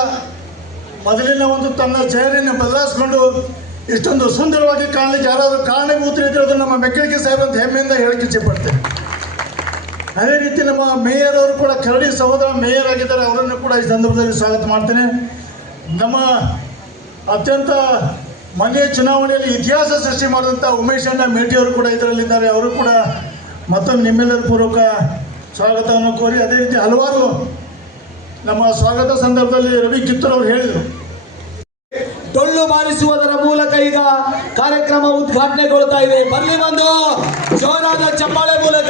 ಮೊದಲಿನ ಒಂದು ತನ್ನ ಚಹರೆಯನ್ನು ಬದಲಾಯಿಸ್ಕೊಂಡು ಇಷ್ಟೊಂದು ಸುಂದರವಾಗಿ ಕಾಣಲಿಕ್ಕೆ ಯಾರಾದರೂ ಕಾರಣಭೂತರಿದ್ದರೆ ಅದು ನಮ್ಮ ಮೆಕ್ಕಳ್ಗಿ ಸಾಹೇಬ್ ಅಂತ ಹೆಮ್ಮೆಯಿಂದ ಹೇಳಕ್ಕೆ ಇಚ್ಛೆಪಡ್ತೇನೆ. ಅದೇ ರೀತಿ ನಮ್ಮ ಮೇಯರ್ ಅವರು ಕೂಡ ಕರಡಿ ಸಹೋದರ ಮೇಯರ್ ಆಗಿದ್ದಾರೆ, ಅವರನ್ನು ಕೂಡ ಈ ಸಂದರ್ಭದಲ್ಲಿ ಸ್ವಾಗತ ಮಾಡ್ತೇನೆ. ನಮ್ಮ ಅತ್ಯಂತ ಮೊನ್ನೆ ಚುನಾವಣೆಯಲ್ಲಿ ಇತಿಹಾಸ ಸೃಷ್ಟಿ ಮಾಡಿದಂಥ ಉಮೇಶ್ ಅಣ್ಣ ಮೇಟಿಯವರು ಕೂಡ ಇದರಲ್ಲಿದ್ದಾರೆ, ಅವರು ಕೂಡ ಮತ್ತೊಮ್ಮೆ ನಿಮ್ಮೆಲ್ಲರ ಪೂರ್ವಕ ಸ್ವಾಗತವನ್ನು ಕೋರಿ, ಅದೇ ರೀತಿ ಹಲವಾರು ನಮ್ಮ ಸ್ವಾಗತ ಸಂದರ್ಭದಲ್ಲಿ ರವಿ ಕಿತ್ತೂರ್ ಅವರು ಹೇಳಿದರು. ಡೊಳ್ಳು ಬಾರಿಸುವುದರ ಮೂಲಕ ಈಗ ಕಾರ್ಯಕ್ರಮ ಉದ್ಘಾಟನೆಗೊಳ್ತಾ ಇದೆ. ಬರಲಿ ಒಂದು ಜೋರಾದ ಚಪ್ಪಾಳೆ ಮೂಲಕ.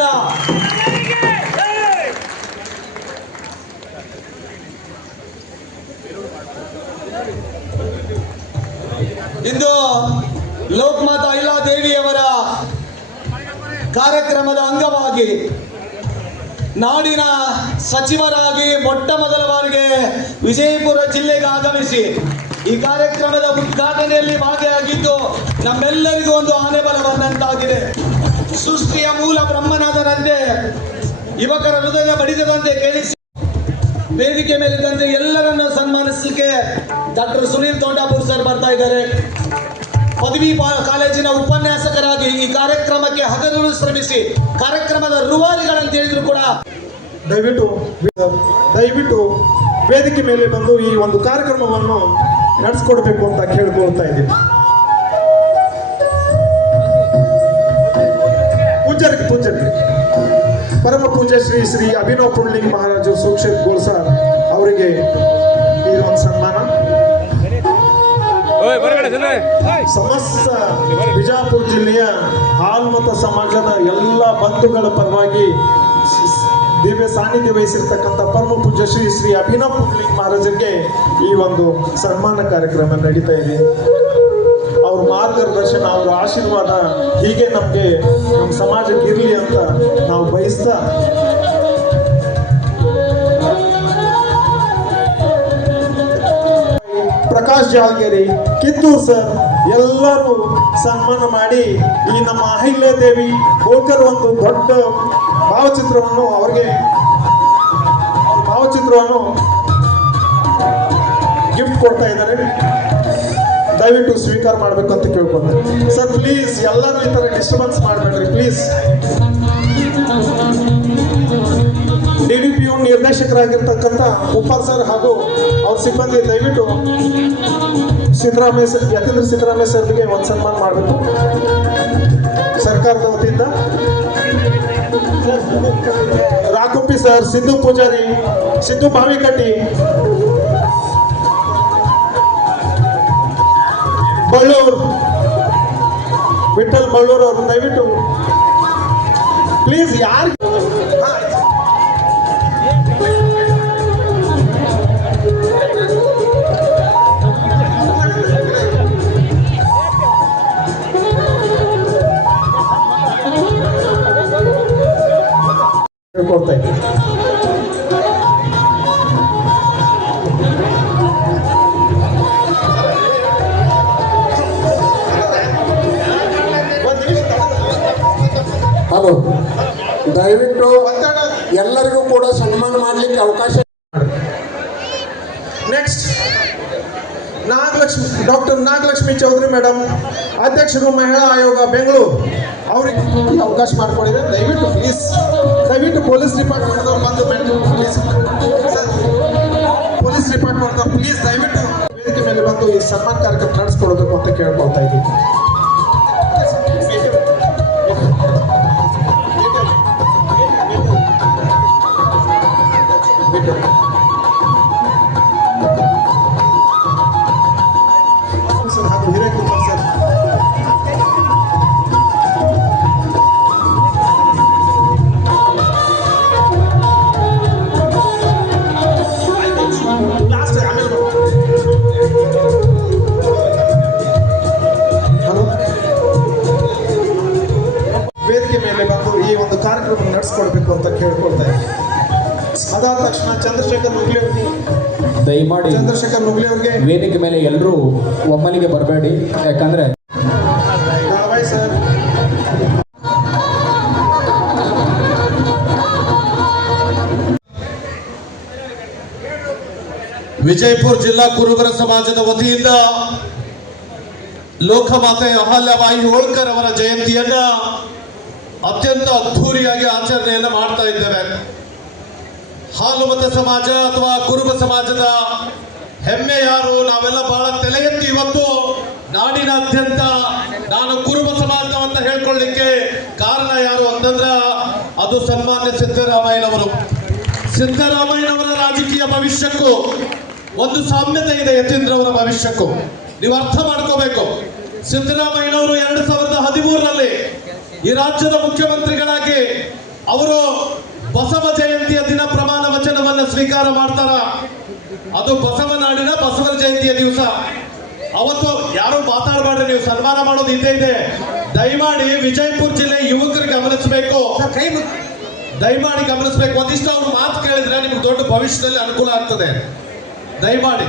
ಇಂದು ಲೋಕಮಾತಾ ಅಹಿಲ್ಯಾದೇವಿಯವರ ಕಾರ್ಯಕ್ರಮದ ಅಂಗವಾಗಿ ನಾಡಿನ ಸಚಿವರಾಗಿ ಮೊಟ್ಟ ಮೊದಲ ಬಾರಿಗೆ ವಿಜಯಪುರ ಜಿಲ್ಲೆಗೆ ಆಗಮಿಸಿ ಈ ಕಾರ್ಯಕ್ರಮದ ಉದ್ಘಾಟನೆಯಲ್ಲಿ ಭಾಗಿಯಾಗಿದ್ದು ನಮ್ಮೆಲ್ಲರಿಗೂ ಒಂದು ಆನೆಬಲವನ್ನಂತಾಗಿದೆ. ಸೃಷ್ಟಿಯ ಮೂಲ ಬ್ರಹ್ಮನಾದರಂತೆ ಯುವಕರ ಹೃದಯ ಬಡಿದದಂತೆ ಕೇಳಿಸಿ ವೇದಿಕೆ ಮೇಲಿದ್ದಂತೆ ಎಲ್ಲರನ್ನು ಸನ್ಮಾನಿಸಲಿಕ್ಕೆ ಡಾಕ್ಟರ್ ಸುನೀಲ್ ತೋಂಡಾಪುರ್ ಸರ್ ಬರ್ತಾ ಇದ್ದಾರೆ. ಪದವಿ ಕಾಲೇಜಿನ ಉಪನ್ಯಾಸಕರಾಗಿ ಈ ಕಾರ್ಯಕ್ರಮಕ್ಕೆ ಹಗಲು ಶ್ರಮಿಸಿ ಕಾರ್ಯಕ್ರಮದ ರೂವಾರಿಗಳಂತ ಹೇಳಿದ್ರು ಕೂಡ ದಯವಿಟ್ಟು ವೇದಿಕೆ ಮೇಲೆ ಬಂದು ಈ ಒಂದು ಕಾರ್ಯಕ್ರಮವನ್ನು ನಡೆಸ್ಕೊಡ್ಬೇಕು ಅಂತ ಕೇಳ್ಕೊಳ್ತಾ ಇದ್ದೀನಿ. ಪೂಜ್ಯರಿಗೆ ಪರಮ ಪೂಜ್ಯ ಶ್ರೀ ಅಭಿನವ್ ಪುಂಡ್ಲಿಂಗ್ ಮಹಾರಾಜು ಸುಕ್ಷೇತ್ ಗೋಲ್ಸಾರ್ ಅವರಿಗೆ ಈ ಒಂದು ಸನ್ಮಾನ ಓಯ್ ಬರಗಡೆ ಜಲ್ಲೆ. ಸಮಸ್ತ ಬಿಜಾಪುರ ಜಿಲ್ಲೆಯ ಹಾಲ್ಮತ ಸಮಾಜದ ಎಲ್ಲ ಬಂಧುಗಳ ಪರವಾಗಿ ದಿವ್ಯ ಸಾನ್ನಿಧ್ಯ ವಹಿಸಿರ್ತಕ್ಕಂಥ ಪರಮ ಪೂಜ್ಯ ಶ್ರೀ ಶ್ರೀ ಅಭಿನವ್ ಪುಂಡ್ಲಿಕ್ ಮಹಾರಾಜರಿಗೆ ಈ ಒಂದು ಸನ್ಮಾನ ಕಾರ್ಯಕ್ರಮ ನಡೀತಾ ಇದೆ. ಅವ್ರ ಮಾರ್ಗದರ್ಶನ, ಅವರ ಆಶೀರ್ವಾದ ಹೀಗೆ ನಮಗೆ ನಮ್ಮ ಸಮಾಜಕ್ಕೆ ಇರಲಿ ಅಂತ ನಾವು ಬಯಸ್ತಾ ಪ್ರಕಾಶ್ ಜಾಲ್ಗೇರಿ, ಕಿತ್ತೂರು ಸರ್ ಎಲ್ಲರೂ ಸನ್ಮಾನ ಮಾಡಿ ಈ ನಮ್ಮ ಅಹಿಲ್ಯಾದೇವಿ ಹೋಳ್ಕರ್ ಒಂದು ದೊಡ್ಡ ಭಾವಚಿತ್ರವನ್ನು ಅವ್ರಿಗೆ ಗಿಫ್ಟ್ ಕೊಡ್ತಾ ಇದ್ದಾರೆ. ದಯವಿಟ್ಟು ಸ್ವೀಕಾರ ಮಾಡಬೇಕು ಅಂತ ಕೇಳ್ಕೊಂಡೆ. ಸರ್ ಪ್ಲೀಸ್ ಎಲ್ಲರೂ ಈ ಥರ ಡಿಸ್ಟರ್ಬೆನ್ಸ್ ಮಾಡಬೇಡ್ರಿ ಪ್ಲೀಸ್. DDPO ನಿರ್ದೇಶಕರಾಗಿರ್ತಕ್ಕಂಥ ಉಪ್ಪರ್ ಸರ್ ಹಾಗೂ ಅವ್ರ ಸಿಬ್ಬಂದಿ ದಯವಿಟ್ಟು ಯತೀಂದ್ರ ಸಿದ್ದರಾಮಯ್ಯ ಸರ್ಗೆ ಒಂದು ಸನ್ಮಾನ ಮಾಡಬೇಕು ಸರ್ಕಾರದ ವತಿಯಿಂದ. ರಾಕುಪ್ಪಿ ಸರ್, ಸಿದ್ದು ಪೂಜಾರಿ, ಸಿದ್ದು ಬಾವಿಕಟ್ಟಿ, ಬಳ್ಳೂರ್, ವಿಠಲ್ ಬಳ್ಳೂರ್ ಅವರು ದಯವಿಟ್ಟು ಪ್ಲೀಸ್ ಯಾರು ಕೊಡ್ತಾ ಇದ್ದೀನಿ. ಹಲೋ, ದಯವಿಟ್ಟು ಎಲ್ಲರಿಗೂ ಕೂಡ ಸನ್ಮಾನ ಮಾಡಲಿಕ್ಕೆ ಅವಕಾಶ. Next doctor Nagalakshmi Chaudhari madam, ಅಧ್ಯಕ್ಷರು ಮಹಿಳಾ ಆಯೋಗ ಬೆಂಗಳೂರು, ಅವ್ರಿಗೆ ಅವಕಾಶ ಮಾಡಿಕೊಂಡಿದ್ದಾರೆ. ದಯವಿಟ್ಟು ಪೊಲೀಸ್ ಡಿಪಾರ್ಟ್ಮೆಂಟ್ದವ್ರು ಬಂದು ಪ್ಲೀಸ್ ಪೊಲೀಸ್ ಡಿಪಾರ್ಟ್ಮೆಂಟ್ದವ್ರು ಪ್ಲೀಸ್ ದಯವಿಟ್ಟು ವೇದಿಕೆ ಮೇಲೆ ಬಂದು ಈ ಸನ್ಮಾನ ಕಾರ್ಯಕ್ರಮ ನಡೆಸ್ಕೊಡ್ಬೇಕು ಅಂತ ಕೇಳ್ಕೊಳ್ತಾ ಇದ್ದೀವಿ. ಹಾಗೂ ಹಿರೇಕುಮಾರ್ ಸರ್, ಲಾಸ್ಟ್ ಆಮೇಲೆ ಹಲೋ, ವೇದಿಕೆ ಮೇಲೆ ಬಂದು ಈ ಒಂದು ಕಾರ್ಯಕ್ರಮ ನಡೆಸ್ಕೊಡ್ಬೇಕು ಅಂತ ಕೇಳ್ಕೊಳ್ತಾ ಇದ್ದೀನಿ. ಅದಾದ ತಕ್ಷಣ ಚಂದ್ರಶೇಖರ್ ನುಗ್ಲಿ ಅವ್ರಿಗೆ ವೇದಿಕೆ ಮೇಲೆ ಎಲ್ಲರೂ ಒಮ್ಮಲಿಗೆ ಬರಬೇಡಿ, ಯಾಕಂದ್ರೆ ಸರ್ ವಿಜಯಪುರ ಜಿಲ್ಲಾ ಕುರುಬರ ಸಮಾಜದ ವತಿಯಿಂದ ಲೋಕಮಾತೆ ಅಹಲ್ಯಬಾಯಿ ಹೋಳ್ಕರ್ ಅವರ ಜಯಂತಿಯನ್ನ ಅತ್ಯಂತ ಅದ್ಧೂರಿಯಾಗಿ ಆಚರಣೆಯನ್ನ ಮಾಡ್ತಾ ಇದ್ದೇವೆ. ಹಾಲುಮತ ಸಮಾಜ ಅಥವಾ ಕುರುಬ ಸಮಾಜದ ಹೆಮ್ಮೆ ಯಾರು? ನಾವೆಲ್ಲ ಬಹಳ ತಲೆ ಎತ್ತಿ ಇವತ್ತು ನಾಡಿನಾದ್ಯಂತ ನಾನು ಕುರುಬ ಸಮಾಜ ಅಂತ ಹೇಳ್ಕೊಳ್ಳಿಕ್ಕೆ ಕಾರಣ ಯಾರು ಅಂತಂದ್ರ ಅದು ಸನ್ಮಾನ್ಯ ಸಿದ್ದರಾಮಯ್ಯನವರು. ಸಿದ್ದರಾಮಯ್ಯನವರ ರಾಜಕೀಯ ಭವಿಷ್ಯಕ್ಕೂ ಒಂದು ಸಾಮ್ಯತೆ ಇದೆ ಯತೀಂದ್ರ ಅವರ ಭವಿಷ್ಯಕ್ಕೂ. ನೀವು ಅರ್ಥ ಮಾಡ್ಕೋಬೇಕು. ಸಿದ್ದರಾಮಯ್ಯನವರು 2013ರಲ್ಲಿ ಈ ರಾಜ್ಯದ ಮುಖ್ಯಮಂತ್ರಿಗಳಾಗಿ ಅವರು ಬಸವ ಜಯಂತಿಯ ದಿನ ಪ್ರಮಾಣ ವಚನವನ್ನು ಸ್ವೀಕಾರ ಮಾಡ್ತಾರ. ಅದು ಬಸವನಾಡಿನ ಬಸವನ ಜಯಂತಿಯ ದಿವಸ. ಅವತ್ತು ಯಾರು ಮಾತಾಡಬಾರ್ದು, ನೀವು ಸನ್ಮಾನ ಮಾಡೋದು ಇದ್ದೇ ಇದೆ. ದಯಮಾಡಿ ವಿಜಯಪುರ ಜಿಲ್ಲೆ ಯುವಕರಿಗೆ ಗಮನಿಸಬೇಕು, ದಯಮಾಡಿ ಗಮನಿಸಬೇಕು. ಒಂದಿಷ್ಟು ಅವ್ರು ಮಾತು ಕೇಳಿದ್ರೆ ನಿಮ್ಗೆ ದೊಡ್ಡ ಭವಿಷ್ಯದಲ್ಲಿ ಅನುಕೂಲ ಆಗ್ತದೆ. ದಯಮಾಡಿ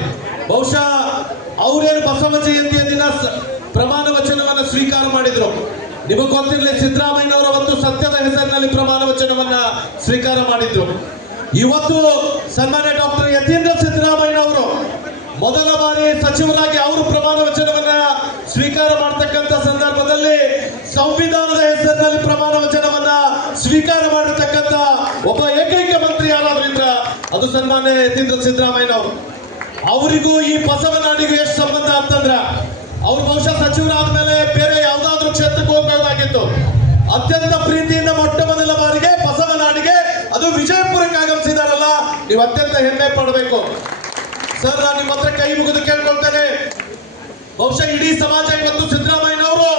ಬಹುಶಃ ಅವರೇನು ಬಸವ ಜಯಂತಿಯ ದಿನ ಪ್ರಮಾಣ ವಚನವನ್ನ ಸ್ವೀಕಾರ ಮಾಡಿದ್ರು. ನಿಮಗೆ ಗೊತ್ತಿರಲಿ, ಸಿದ್ದರಾಮಯ್ಯನವರು ಅವತ್ತು ಸತ್ಯದ ಹೆಸರಿನಲ್ಲಿ ಪ್ರಮಾಣ ವಚನವನ್ನ ಸ್ವೀಕಾರ ಮಾಡಿದ್ರು. ಇವತ್ತು ಸನ್ಮಾನ್ಯ ಡಾಕ್ಟರ್ ಯತೀಂದ್ರ ಸಿದ್ದರಾಮಯ್ಯನವರು ಮೊದಲ ಬಾರಿ ಸಚಿವರಾಗಿ ಅವರು ಪ್ರಮಾಣ ವಚನವನ್ನ ಸ್ವೀಕಾರ ಮಾಡತಕ್ಕಂಥ ಸಂದರ್ಭದಲ್ಲಿ ಸಂವಿಧಾನದ ಹೆಸರಿನಲ್ಲಿ ಪ್ರಮಾಣ ವಚನವನ್ನ ಸ್ವೀಕಾರ ಮಾಡಿರ್ತಕ್ಕಂಥ ಒಬ್ಬ ಏಕೈಕ ಮಂತ್ರಿ ಯಾರಾದ್ರೂ ಇದ್ರ ಅದು ಸನ್ಮಾನ್ಯ ಯತೀಂದ್ರ ಸಿದ್ದರಾಮಯ್ಯನವರು. ಅವರಿಗೂ ಈ ಬಸವನಾಡಿಗೂ ಎಷ್ಟು ಸಂಬಂಧ ಅಂತಂದ್ರ ಅವ್ರು ಬಹುಶಃ ಸಚಿವರಾದ ಮೇಲೆ ಬೇರೆ ಯಾವ್ದಾದ್ರು ಕ್ಷೇತ್ರಕ್ಕೆ ಹೋಗಬಹುದಾಗಿತ್ತು. ಅತ್ಯಂತ ಪ್ರೀತಿಯಿಂದ ಮೊಟ್ಟ ಮೊದಲ ಬಾರಿಗೆ ಬಸವನಾಡಿಗೆ ಅದು ವಿಜಯಪುರಕ್ಕೆ ಆಗಮಿಸಿದಾರಲ್ಲ, ನೀವು ಅತ್ಯಂತ ಹೆಮ್ಮೆ ಪಡಬೇಕು. ಸರ್, ನಾನು ನಿಮ್ಮ ಹತ್ರ ಕೈ ಮುಗಿದು ಕೇಳ್ಕೊಳ್ತೇನೆ. ಬಹುಶಃ ಇಡೀ ಸಮಾಜ ಇವತ್ತು ಸಿದ್ದರಾಮಯ್ಯನವರು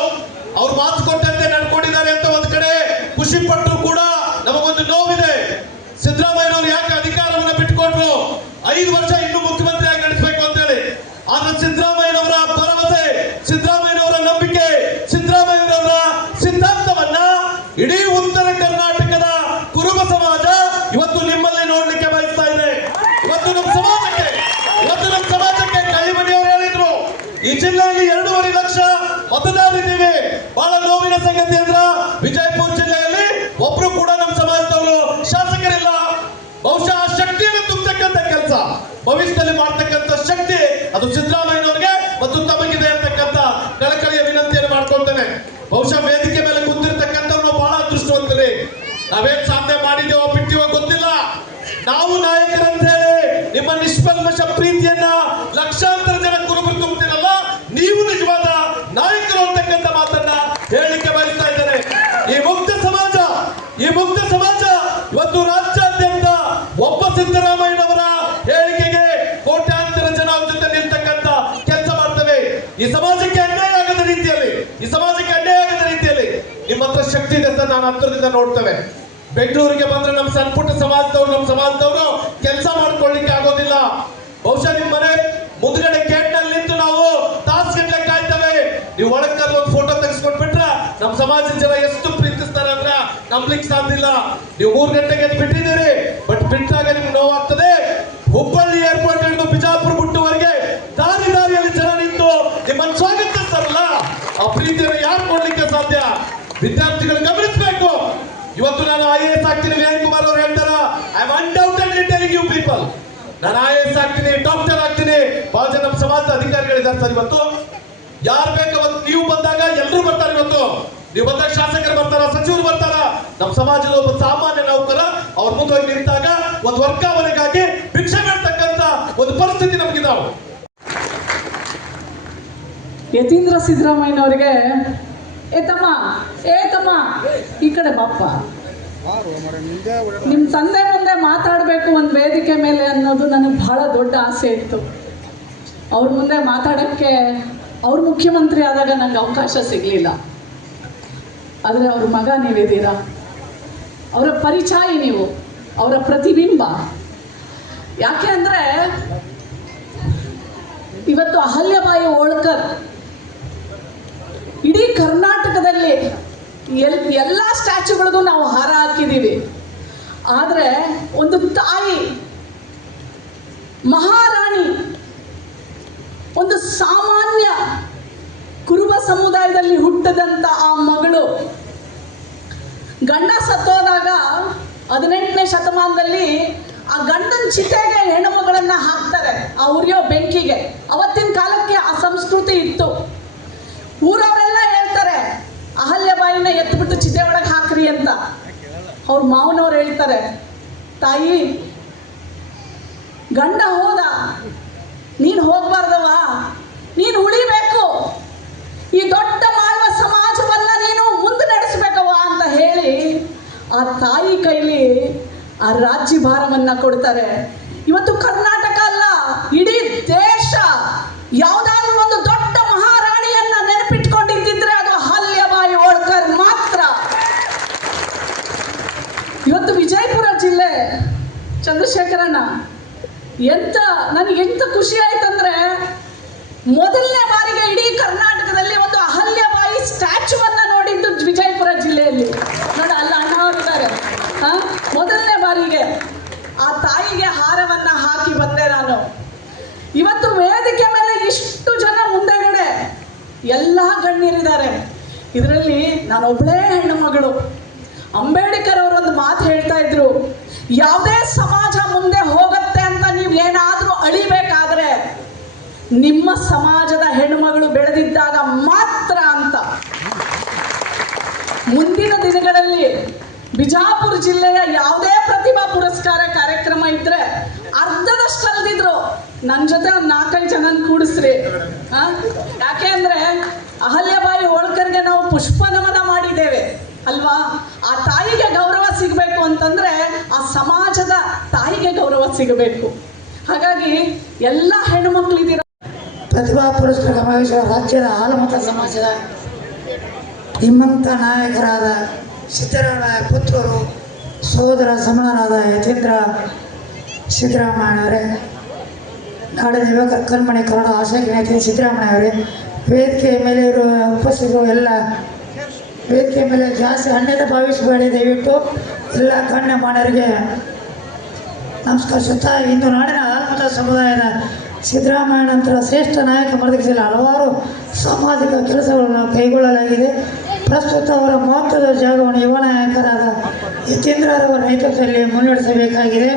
ಅವ್ರು ಮಾತು ಕೊಟ್ಟಂತೆ ನಡ್ಕೊಂಡಿದ್ದಾರೆ ಅಂತ ಒಂದ್ ಕಡೆ ಖುಷಿ ಪಟ್ಟರು ಕೂಡ ನಮಗೊಂದು ನೋವಿದೆ. ಸಿದ್ದರಾಮಯ್ಯನವರು ಯಾಕೆ ಅಧಿಕಾರವನ್ನು ಬಿಟ್ಟುಕೊಟ್ರು? 5 ವರ್ಷ ಇನ್ನು ಮುಖ್ಯಮಂತ್ರಿಯಾಗಿ ನಡೆಸಬೇಕು ಅಂತ ಹೇಳಿ. ಆದ್ರೆ ಸಿದ್ದರಾಮಯ್ಯನವರ ಭರವಸೆ, ಸಿದ್ದರಾಮಯ್ಯನವರ ನಂಬಿಕೆ, ಸಿದ್ದರಾಮಯ್ಯನವರ ಸಿದ್ಧಾಂತವನ್ನ ಇಡೀ ಉತ್ತರ ಕರ್ನಾಟಕದ ಕುರುಬ ಸಮಾಜ ಇವತ್ತು ನಿಮ್ಮಲ್ಲಿ ನೋಡ್ಲಿಕ್ಕೆ ಬಯಸ್ತಾ ಇದೆ. ಇವತ್ತು ನಮ್ಮ ಸಮಾಜಕ್ಕೆ ಕೈಮನಿಯವರು ಹೇಳಿದ್ರು, ಈ ಜಿಲ್ಲೆಯಲ್ಲಿ 2.5 ಲಕ್ಷ ಮತದಾರರಿದ್ದೀವಿ. ಬಹಳ ನೋವಿನ ಸಂಗತಿ ಅಂದ್ರ ವಿಜಯಪುರ ಜಿಲ್ಲೆಯಲ್ಲಿ ಒಬ್ರು ಕೂಡ ನಮ್ಮ ಸಮಾಜದವರು ಶಾಸಕರಿಲ್ಲ. ಬಹುಶಃ ಆ ಶಕ್ತಿಯನ್ನು ತುಂಬತಕ್ಕಂಥ ಕೆಲಸ, ಭವಿಷ್ಯದಲ್ಲಿ ಮಾಡ್ತಕ್ಕಂಥ ಶಕ್ತಿ ಅದು ಸಿದ್ದರಾಮಯ್ಯನವರಿಗೆ ಮತ್ತು ತಮಗಿದೆ ಅಂತಕ್ಕಂಥ ಕಳಕಳಿಯ ವಿನಂತಿಯನ್ನು ಮಾಡ್ಕೊಳ್ತೇನೆ. ಬಹುಶಃ ವೇದಿಕೆ ಮೇಲೆ ಕುಂತಿರ್ತಕ್ಕಂಥವ್ರು ನಾವು ಬಹಳ ಅದೃಷ್ಟವಂತರೇ. ನಾವೇನ್ ಸಾಧನೆ ಮಾಡಿದೇವೋ ಬಿಟ್ಟಿವೋ ಗೊತ್ತಿಲ್ಲ. ನಾವು ನಾಯಕರಂತ ಹೇಳಿ ನಿಮ್ಮ ನಿಷ್ಕಲ್ಮಶ ಪ್ರೀತಿಯನ್ನ ಲಕ್ಷಾಂತರ ಜನ ಕುರುಬರು ತುಂಬುತ್ತಿರಲ್ಲ, ನೀವು ನಿಜವಾದ ನಾಯಕರು ಅಂತಕ್ಕಂಥ ಮಾತನ್ನ ಹೇಳಲಿಕ್ಕೆ ಬಯಸ್ತಾ ಇದ್ದೇನೆ. ಈ ಮುಕ್ತ ಸಮಾಜ ಇವತ್ತು ರಾಜ್ಯಾದ್ಯಂತ ಒಬ್ಬ ಸಿದ್ದರಾಮಯ್ಯನವರ ಹೇಳಿಕೆಗೆ ಕೋಟ್ಯಾಂತರ ಜನ ಅವ್ರ ಜೊತೆ ನಿಲ್ತಕ್ಕಂಥ ಕೆಲಸ ಮಾಡ್ತೇವೆ. ಈ ಸಮಾಜಕ್ಕೆ ಅನ್ಯಾಯ ಆಗದ ರೀತಿಯಲ್ಲಿ ನಿಮ್ಮ ಹತ್ರ ಶಕ್ತಿ ಇದೆ ಸರ್, ನಾನು ಹತ್ತಿರದಿಂದ ನೋಡ್ತೇವೆ. ಬೆಂಗಳೂರಿಗೆ ಬಂದ್ರೆ ನಮ್ಮ ಸಣ್ಣ ಪುಟ್ಟ ಸಮಾಜದವರು ಕೆಲಸ ಮಾಡ್ಕೊಳ್ಳಿಕ್ಕೆ ಆಗೋದಿಲ್ಲ. ಬಹುಶಃ ನಿಮ್ಮ ಮನೆ ಮುಂದ್ಗಡೆ ಗೇಟ್ ನಲ್ಲಿ ನಿಂತು ನಾವು ತಾಸುಗಟ್ಟಲೆ ಕಾಯ್ತೇವೆ. ನೀವು ಒಳಗೆ ಕರೆದು ಒಂದು ಫೋಟೋ ತೆಗೆಸ್ಕೊಟ್ಬಿಟ್ರೆ ನಮ್ಮ ಸಮಾಜದ ಜನ ಎಷ್ಟು ಪ್ರೀತಿಸ್ತಾರೆ ಅಂದ್ರೆ ನಂಬಲಿಕ್ಕೆ ಸಾಧ್ಯ ಇಲ್ಲ. ನೀವು 3 ಗಂಟೆಗೆ ಬಿಟ್ಟಿದ್ದೀರಿ, ಬಟ್ ಬಿಟ್ಟಾಗ ನಿಮ್ಗೆ ನೋವಾಗ್ತದೆ. ಹುಬ್ಬಳ್ಳಿ ಏರ್ಪೋರ್ಟ್ ಹಿಡಿದು ಬಿಜಾಪುರ ಮುಟ್ಟುವರೆಗೆ ದಾರಿಯಲ್ಲಿ ಜನ ನಿಂತು ನಿಮ್ಮನ್ನು ಸ್ವಾಗತಿಸ್ತಾರಲ್ಲ, ಆ ಪ್ರೀತಿಯನ್ನು ಯಾರು ಕೊಡ್ಲಿಕ್ಕೆ ಸಾಧ್ಯ? ವಿದ್ಯಾರ್ಥಿಗಳು ಗಮನಿಸಬೇಕು. ಇವತ್ತು ನಾನು IAS ಆಗ್ತೀನಿ, ವಿನಯ್ ಕುಮಾರ್ ಅವರು ಹೇಳ್ತಾರ, I am undoubtedly telling you people, ನಾನು IAS ಆಗ್ತೀನಿ, ಡಾಕ್ಟರ್ ಆಗ್ತೀನಿ. ಬಹಳ ಜನ ನಮ್ಮ ಸಮಾಜದ ಅಧಿಕಾರಿಗಳಿದ್ದಾರೆ ಸರ್. ಇವತ್ತು ಯಾರು ಬೇಕಾವತ್ತು ನೀವು ಬಂದಾಗ ಎಲ್ಲರೂ ಬರ್ತಾರೆ. ಇವತ್ತು ನೀವು ಬಂದಾಗ ಶಾಸಕರು ಬರ್ತಾರ, ಸಚಿವರು ಬರ್ತಾರ. ನಮ್ಮ ಸಮಾಜದ ಒಬ್ಬ ಸಾಮಾನ್ಯ ನೌಕರ ಅವ್ರ ಮುಂದೆ ಹೋಗಿ ನಿಂತಾಗ ಒಂದು ವರ್ಗಾವಣೆಗಾಗಿ ಭಿಕ್ಷೆ ಬೇಡ್ತಕ್ಕಂತ ಒಂದು ಪರಿಸ್ಥಿತಿ ನಮಗಿದಾವೆ. ಯತೀಂದ್ರ ಸಿದ್ದರಾಮಯ್ಯನವರಿಗೆ ಏತಮ್ಮ ಈ ಕಡೆ ಬಾಪ್ಪ, ನಿಮ್ಮ ತಂದೆ ಮುಂದೆ ಮಾತಾಡಬೇಕು ಒಂದು ವೇದಿಕೆ ಮೇಲೆ ಅನ್ನೋದು ನನಗೆ ಬಹಳ ದೊಡ್ಡ ಆಸೆ ಇತ್ತು. ಅವ್ರ ಮುಂದೆ ಮಾತಾಡೋಕ್ಕೆ ಅವ್ರು ಮುಖ್ಯಮಂತ್ರಿ ಆದಾಗ ನನಗೆ ಅವಕಾಶ ಸಿಗಲಿಲ್ಲ. ಆದರೆ ಅವ್ರ ಮಗ ನೀವಿದ್ದೀರಾ, ಅವರ ಪರಿಚಯ ನೀವು, ಅವರ ಪ್ರತಿಬಿಂಬ. ಯಾಕೆ ಅಂದರೆ ಇವತ್ತು ಅಹಲ್ಯಬಾಯಿ ಹೋಳ್ಕರ್ ಇಡೀ ಕರ್ನಾಟಕದಲ್ಲಿ ಎಲ್ಲ ಸ್ಟ್ಯಾಚ್ಯೂಗಳಿಗೂ ನಾವು ಹಾರ ಹಾಕಿದ್ದೀವಿ. ಆದರೆ ಒಂದು ತಾಯಿ, ಮಹಾರಾಣಿ, ಒಂದು ಸಾಮಾನ್ಯ ಕುರುಬ ಸಮುದಾಯದಲ್ಲಿ ಹುಟ್ಟದಂಥ ಆ ಮಗಳು ಗಂಡ ಸತ್ತೋದಾಗ 18ನೇ ಶತಮಾನದಲ್ಲಿ ಆ ಗಂಡನ ಚಿತೆಗೆ ಹೆಣ್ಣುಮಗಳನ್ನು ಹಾಕ್ತಾರೆ, ಆ ಉರಿಯೋ ಬೆಂಕಿಗೆ. ಅವತ್ತಿನ ಕಾಲಕ್ಕೆ ಆ ಸಂಸ್ಕೃತಿ ಇತ್ತು. ಊರವರೆಲ್ಲ ಹೇಳ್ತಾರೆ ಅಹಲ್ಯಬಾಯಿನ ಎತ್ಬಿಟ್ಟು ಚಿತೆ ಒಳಗೆ ಹಾಕ್ರಿ ಅಂತ. ಅವ್ರ ಮಾವನವ್ರು ಹೇಳ್ತಾರೆ, ತಾಯಿ ಗಂಡ ಹೋದ, ನೀನು ಹೋಗ್ಬಾರ್ದವ, ನೀನು ಉಳಿಬೇಕು, ಈ ದೊಡ್ಡ ಮಾಳ್ವ ಸಮಾಜವನ್ನ ನೀನು ಮುಂದೆ ನಡೆಸಬೇಕವ ಅಂತ ಹೇಳಿ ಆ ತಾಯಿ ಕೈಲಿ ಆ ರಾಜ್ಯಭಾರವನ್ನ ಕೊಡ್ತಾರೆ. ಇವತ್ತು ಕರ್ನಾಟಕ ಅಲ್ಲ, ಇಡೀ ದೇಶ ಯಾವುದಾದ್ರೂ ಒಂದು ದೊಡ್ಡ ಮಹಾರಾಣಿಯನ್ನ ನೆನಪಿಟ್ಕೊಂಡಿದ್ದಿದ್ರೆ ಅದು ಅಹಲ್ಯಬಾಯಿ ಹೋಳ್ಕರ್ ಮಾತ್ರ. ಇವತ್ತು ವಿಜಯಪುರ ಜಿಲ್ಲೆ ಚಂದ್ರಶೇಖರಣ್ಣ, ನನಗೆ ಎಂತ ಖುಷಿ ಆಯ್ತಂದ್ರೆ, ಮೊದಲನೇ ಬಾರಿಗೆ ಇಡೀ ಕರ್ನಾಟಕದಲ್ಲಿ ಒಂದು ಅಹಲ್ಯಬಾಯಿ ಸ್ಟ್ಯಾಚ್ಯೂವನ್ನ ನೋಡಿದ್ದು ವಿಜಯಪುರ ಜಿಲ್ಲೆಯಲ್ಲಿ. ನೋಡಿ, ಅಲ್ಲ ಅಣ್ಣ ಅವರಿದ್ದಾರೆ. ಮೊದಲನೇ ಬಾರಿಗೆ ಆ ತಾಯಿಗೆ ಹಾರವನ್ನ ಹಾಕಿ ಬಂದೆ ನಾನು. ಇವತ್ತು ವೇದಿಕೆ ಮೇಲೆ ಇಷ್ಟು ಜನ ಮುಂದೆಗಡೆ ಎಲ್ಲ ಗಣ್ಯರಿದ್ದಾರೆ. ಇದರಲ್ಲಿ ನಾನೊಬ್ಬಳೇ ಹೆಣ್ಣು ಮಗಳು. ಅಂಬೇಡ್ಕರ್ ಅವರೊಂದು ಮಾತು ಹೇಳ್ತಾ ಇದ್ರು, ಯಾವುದೇ ಸಮಾಜ ಮುಂದೆ ಹೋಗುತ್ತೆ ಅಂತ ನೀವು ಏನಾದರೂ ಅಳಿಬೇಕಾದ್ರೆ ನಿಮ್ಮ ಸಮಾಜದ ಹೆಣ್ಣುಮಗಳು ಬೆಳೆದಿದ್ದಾಗ ಮಾತ್ರ ಅಂತ. ಮುಂದಿನ ದಿನಗಳಲ್ಲಿ ಬಿಜಾಪುರ ಜಿಲ್ಲೆಯ ಯಾವುದೇ ಪ್ರತಿಭಾ ಪುರಸ್ಕಾರ ಕಾರ್ಯಕ್ರಮ ಇದ್ರೆ ಅರ್ಧದಷ್ಟು ಅಲ್ದಿದ್ರು ನನ್ನ ಜೊತೆ ಒಂದು 4-5 ಜನ ಕೂಡಿಸ್ರಿ. ಯಾಕೆ ಅಂದ್ರೆ ಅಹಲ್ಯಬಾಯಿ ಹೋಳ್ಕರ್ಗೆ ನಾವು ಪುಷ್ಪ ನಮನ ಮಾಡಿದ್ದೇವೆ ಅಲ್ವಾ? ಆ ತಾಯಿಗೆ ಗೌರವ ಸಿಗಬೇಕು ಅಂತಂದ್ರೆ ಆ ಸಮಾಜದ ತಾಯಿಗೆ ಗೌರವ ಸಿಗಬೇಕು. ಹಾಗಾಗಿ ಎಲ್ಲ ಹೆಣ್ಣುಮಕ್ಳಿದ್ದೀರ. ಪ್ರತಿಭಾ ಪುರಸ್ಕೃತ ಮಹೇಶ್ವರ ರಾಜ್ಯದ ಹಾಲುಮತ ಸಮಾಜದ ಧೀಮಂತ ನಾಯಕರಾದ ಸಿದ್ದರಾಮಯ್ಯ ಪುತ್ರರು ಸೋದರ ಸಮನಾದ ಯತೀಂದ್ರ ಸಿದ್ದರಾಮಯ್ಯನವರೇ, ನಾಡಿನ ಯುವಕ ಕಣ್ಮಣಿ ಕನ್ನಡ ಆಶಾಕಿನೇತೆ ಸಿದ್ದರಾಮಯ್ಯವರೇ, ವೇದಿಕೆಯ ಮೇಲೆ ಇರುವ ಉಪಸ್ಥಿತರು ಎಲ್ಲ ವೇದಿಕೆಯ ಮೇಲೆ ಜಾಸ್ತಿ ಅನ್ಯತೆ ಭಾವಿಸಬೇಡಿ, ದಯವಿಟ್ಟು ಎಲ್ಲ ಗಣ್ಯ ಮಾನ್ಯರಿಗೆ ನಮಸ್ಕರಿಸುತ್ತಾ, ಇಂದು ನಾಡಿನ ಹಾಲುಮತ ಸಮುದಾಯದ ಸಿದ್ದರಾಮಯ್ಯ ನಂತರ ಶ್ರೇಷ್ಠ ನಾಯಕ ಮರದಿಸಲು ಹಲವಾರು ಸಾಮಾಜಿಕ ಕೆಲಸಗಳನ್ನು ಕೈಗೊಳ್ಳಲಾಗಿದೆ. ಪ್ರಸ್ತುತ ಅವರ ಮಹತ್ವದ ಜಾಗವನ್ನು ಯುವ ನಾಯಕರಾದ ಯತೀಂದ್ರರವರ ನೇತೃತ್ವದಲ್ಲಿ ಮುನ್ನಡೆಸಬೇಕಾಗಿದೆ.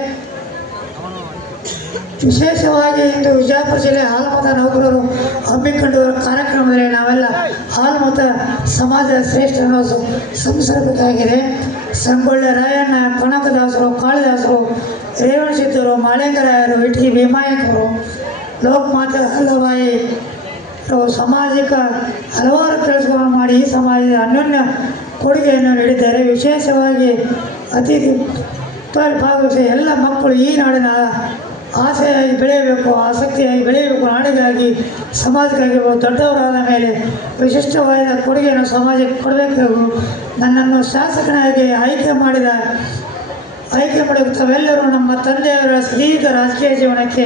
ವಿಶೇಷವಾಗಿ ಇಂದು ವಿಜಯಪುರ ಜಿಲ್ಲೆ ಹಾಲುಮತ ನೌಕರರು ಹಮ್ಮಿಕೊಂಡಿರುವ ಕಾರ್ಯಕ್ರಮದಲ್ಲಿ ನಾವೆಲ್ಲ ಹಾಲುಮತ ಸಮಾಜದ ಶ್ರೇಷ್ಠರನ್ನು ಸಂಸ್ಕರಿಸಬೇಕಾಗಿದೆ. ಸಂಗೊಳ್ಳಿ ರಾಯಣ್ಣ, ಕನಕದಾಸರು, ಕಾಳಿದಾಸರು, ರೇವಣಸಿದ್ದರು, ಮಾಳಿಂಗರಾಯರು, ಇಟಗಿ ಭೀಮಾಯಕರು, ಲೋಕಮಾತೆ ಅಹಲ್ಯಾಬಾಯಿ ಸಾಮಾಜಿಕ ಹಲವಾರು ಕೆಲಸಗಳನ್ನು ಮಾಡಿ ಈ ಸಮಾಜದ ಅನ್ಯೋನ್ಯ ಕೊಡುಗೆಯನ್ನು ನೀಡಿದ್ದಾರೆ. ವಿಶೇಷವಾಗಿ ಅತಿಥಿ ಭಾಗವಹಿಸಿ ಎಲ್ಲ ಮಕ್ಕಳು ಈ ನಾಡಿನ ಆಸೆಯಾಗಿ ಬೆಳೆಯಬೇಕು, ಆಸಕ್ತಿಯಾಗಿ ಬೆಳೆಯಬೇಕು, ನಾಡಿಗಾಗಿ ಸಮಾಜಕ್ಕಾಗಿ ದೊಡ್ಡವರಾದ ಮೇಲೆ ವಿಶಿಷ್ಟವಾದ ಕೊಡುಗೆಯನ್ನು ಸಮಾಜಕ್ಕೆ ಕೊಡಬೇಕು. ನನ್ನನ್ನು ಶಾಸಕನಾಗಿ ಆಯ್ಕೆ ಮಾಡಿ ತಾವೆಲ್ಲರೂ ನಮ್ಮ ತಂದೆಯವರ ದೀರ್ಘ ರಾಜಕೀಯ ಜೀವನಕ್ಕೆ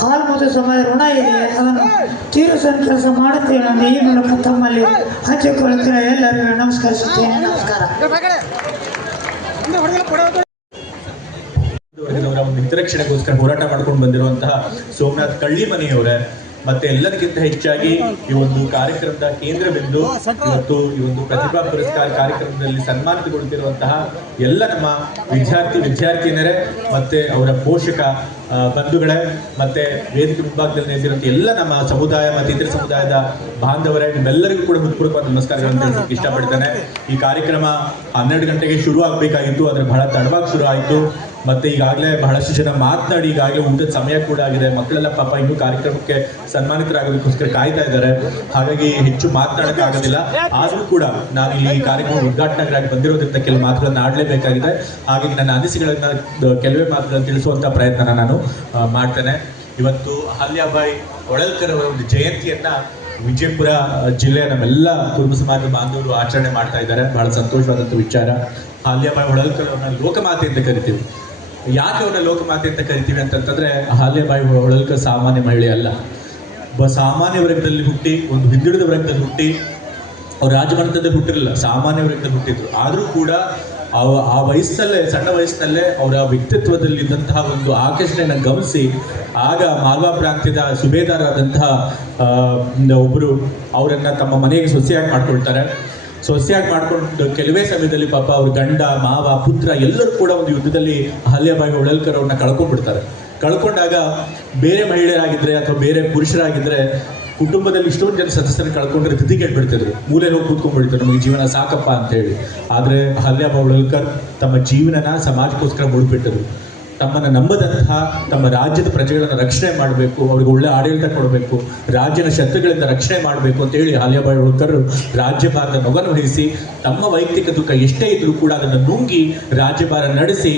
ಹಾಲುಮತ ಸಮಾಜ ಋಣ ಇದೆ, ಅದನ್ನು ತೀರಿಸುವ ಕೆಲಸ ಮಾಡುತ್ತೇನೆ ಎಂದು ಈ ಮೂಲಕ ತಮ್ಮಲ್ಲಿ ಹಂಚಿಕೊಳ್ಳುತ್ತೇನೆ. ಎಲ್ಲರಿಗೂ ನಮಸ್ಕರಿಸುತ್ತೇನೆ. ನಮಸ್ಕಾರ. ವರ್ಗದವರ ಒಂದು ಹಿತರಕ್ಷಣೆಗೋಸ್ಕರ ಹೋರಾಟ ಮಾಡ್ಕೊಂಡು ಬಂದಿರುವಂತಹ ಸೋಮನಾಥ್ ಕಳ್ಳಿಮನೆಯವರೇ, ಮತ್ತೆ ಎಲ್ಲದಕ್ಕಿಂತ ಹೆಚ್ಚಾಗಿ ಈ ಒಂದು ಕಾರ್ಯಕ್ರಮದ ಕೇಂದ್ರ ಬಿಂದು ಇವತ್ತು ಈ ಒಂದು ಪ್ರತಿಭಾ ಪುರಸ್ಕಾರ ಕಾರ್ಯಕ್ರಮದಲ್ಲಿ ಸನ್ಮಾನಿತಗೊಳ್ತಿರುವಂತಹ ಎಲ್ಲ ನಮ್ಮ ವಿದ್ಯಾರ್ಥಿನಿಯರೇ ಮತ್ತೆ ಅವರ ಪೋಷಕ ಬಂಧುಗಳೇ, ಮತ್ತೆ ವೇದಿಕೆ ವಿಭಾಗದಲ್ಲಿ ನಿಂತಿರುವಂಥ ಎಲ್ಲ ನಮ್ಮ ಸಮುದಾಯ ಮತ್ತು ಇತರ ಸಮುದಾಯದ ಬಾಂಧವರೇ, ನಿಮ್ಮೆಲ್ಲರಿಗೂ ಕೂಡ ಹೃತ್ಪೂರ್ವಕವಾದ ನಮಸ್ಕಾರಗಳನ್ನು ತಿಳಿಸೋಕೆ ಇಷ್ಟಪಡ್ತೇನೆ. ಈ ಕಾರ್ಯಕ್ರಮ 12 ಗಂಟೆಗೆ ಶುರು ಆಗಬೇಕಾಗಿತ್ತು, ಆದರೆ ಬಹಳ ತಡವಾಗಿ ಶುರು ಆಯಿತು. ಮತ್ತೆ ಈಗಾಗಲೇ ಬಹಳಷ್ಟು ಜನ ಮಾತನಾಡಿ ಈಗಾಗಲೇ ಊಟದ ಸಮಯ ಕೂಡ ಆಗಿದೆ. ಮಕ್ಕಳೆಲ್ಲ ಪಾಪ ಇನ್ನೂ ಕಾರ್ಯಕ್ರಮಕ್ಕೆ ಸನ್ಮಾನಿತರಾಗೋದಕ್ಕೋಸ್ಕರ ಕಾಯ್ತಾ ಇದ್ದಾರೆ. ಹಾಗಾಗಿ ಹೆಚ್ಚು ಮಾತನಾಡೋಕ್ಕಾಗೋದಿಲ್ಲ. ಆದರೂ ಕೂಡ ನಾನು ಇಲ್ಲಿ ಈ ಕಾರ್ಯಕ್ರಮ ಉದ್ಘಾಟನೆಗಾಗಿ ಬಂದಿರೋದ್ರಿಂದ ಕೆಲವು ಮಾತುಗಳನ್ನು ಆಡಲೇಬೇಕಾಗಿದೆ. ಹಾಗಾಗಿ ನನ್ನ ಅನಿಸಿಕೆಗಳನ್ನ ಕೆಲವೇ ಮಾತುಗಳನ್ನು ತಿಳಿಸುವಂಥ ಪ್ರಯತ್ನ ನಾನು ಮಾಡ್ತೇನೆ. ಇವತ್ತು ಅಹಲ್ಯಾಬಾಯಿ ಹೊಳಲ್ಕರ್ ಅವರ ಒಂದು ಜಯಂತಿಯನ್ನ ವಿಜಯಪುರ ಜಿಲ್ಲೆಯ ನಮ್ಮೆಲ್ಲ ಕುರುಬ ಸಮಾಜದ ಬಾಂಧವರು ಆಚರಣೆ ಮಾಡ್ತಾ ಇದ್ದಾರೆ. ಬಹಳ ಸಂತೋಷವಾದಂಥ ವಿಚಾರ. ಅಹಲ್ಯಾಬಾಯಿ ಹೊಳಲ್ಕರ್ ಅವ್ರನ್ನ ಲೋಕಮಾತೆ ಅಂತ ಕರಿತೀವಿ. ಯಾಕೆ ಅವ್ರನ್ನ ಲೋಕಮಾತೆ ಅಂತ ಕರಿತೀವಿ ಅಂತಂತಂದ್ರೆ, ಅಹಲ್ಯಾಬಾಯಿ ಹೊಳಲ್ಕರ್ ಸಾಮಾನ್ಯ ಮಹಿಳೆ ಅಲ್ಲ. ಸಾಮಾನ್ಯ ವರ್ಗದಲ್ಲಿ ಹುಟ್ಟಿ, ಒಂದು ಹಿಂದುಳಿದ ವರ್ಗದಲ್ಲಿ ಹುಟ್ಟಿ, ಅವ್ರು ರಾಜಮನೆತನದಲ್ಲಿ ಹುಟ್ಟಿರಲಿಲ್ಲ, ಸಾಮಾನ್ಯ ವರ್ಗದಲ್ಲಿ ಹುಟ್ಟಿದ್ರು. ಆದರೂ ಕೂಡ ಆ ವಯಸ್ಸಲ್ಲೇ, ಸಣ್ಣ ವಯಸ್ಸಿನಲ್ಲೇ ಅವರ ವ್ಯಕ್ತಿತ್ವದಲ್ಲಿ ಇದ್ದಂತಹ ಒಂದು ಆಕರ್ಷಣೆಯನ್ನು ಗಮನಿಸಿ ಆಗ ಮಾಲ್ವಾ ಪ್ರಾಂತ್ಯದ ಸುಬೇದಾರರಾದಂತಹ ಒಬ್ಬರು ಅವರನ್ನು ತಮ್ಮ ಮನೆಗೆ ಸೊಸೆಯಾಗಿ ಮಾಡ್ಕೊಳ್ತಾರೆ. ಸೊಸೆಯಾಗಿ ಮಾಡ್ಕೊಂಡು ಕೆಲವೇ ಸಮಯದಲ್ಲಿ ಪಾಪ ಅವ್ರ ಗಂಡ, ಮಾವ, ಪುತ್ರ ಎಲ್ಲರೂ ಕೂಡ ಒಂದು ಯುದ್ಧದಲ್ಲಿ ಅಹಲ್ಯಾಬಾಯಿ ಹೊಳಲ್ಕರ್ ಅವ್ರನ್ನ ಕಳ್ಕೊಂಡ್ಬಿಡ್ತಾರೆ. ಕಳ್ಕೊಂಡಾಗ ಬೇರೆ ಮಹಿಳೆಯರಾಗಿದ್ದರೆ ಅಥವಾ ಬೇರೆ ಪುರುಷರಾಗಿದ್ದರೆ ಕುಟುಂಬದಲ್ಲಿ ಇಷ್ಟೊಂದು ಜನ ಸದಸ್ಯರನ್ನು ಕಳ್ಕೊಂಡ್ರೆ ತಿದ್ದಿಗೆಟ್ಬಿಡ್ತಿದ್ರು, ಮೂಲೆಯಲ್ಲಿ ಹೋಗಿ ಕೂತ್ಕೊಂಡ್ಬಿಡ್ತಾರೆ, ನಮಗೆ ಜೀವನ ಸಾಕಪ್ಪ ಅಂತ ಹೇಳಿ. ಆದರೆ ಅಹಲ್ಯಾಬಾಯಿ ಹೊಳಲ್ಕರ್ ತಮ್ಮ ಜೀವನನ ಸಮಾಜಕ್ಕೋಸ್ಕರ ಮುಡುಪಿಟ್ಟರು. ತಮ್ಮನ್ನು ನಂಬದಂತಹ ತಮ್ಮ ರಾಜ್ಯದ ಪ್ರಜೆಗಳನ್ನು ರಕ್ಷಣೆ ಮಾಡಬೇಕು, ಅವ್ರಿಗೆ ಒಳ್ಳೆ ಆಡಳಿತ ಕೊಡಬೇಕು, ರಾಜ್ಯದ ಶತ್ರುಗಳಿಂದ ರಕ್ಷಣೆ ಮಾಡಬೇಕು ಅಂತ ಹೇಳಿ ಅಹಲ್ಯಾಬಾಯಿ ಹೊಳಲ್ಕರ್ ರಾಜ್ಯಭಾರದ ನೊಗನ್ನು ವಹಿಸಿ ತಮ್ಮ ವೈಯಕ್ತಿಕ ದುಃಖ ಎಷ್ಟೇ ಇದ್ರೂ ಕೂಡ ಅದನ್ನು ನುಂಗಿ ರಾಜ್ಯಭಾರ ನಡೆಸಿ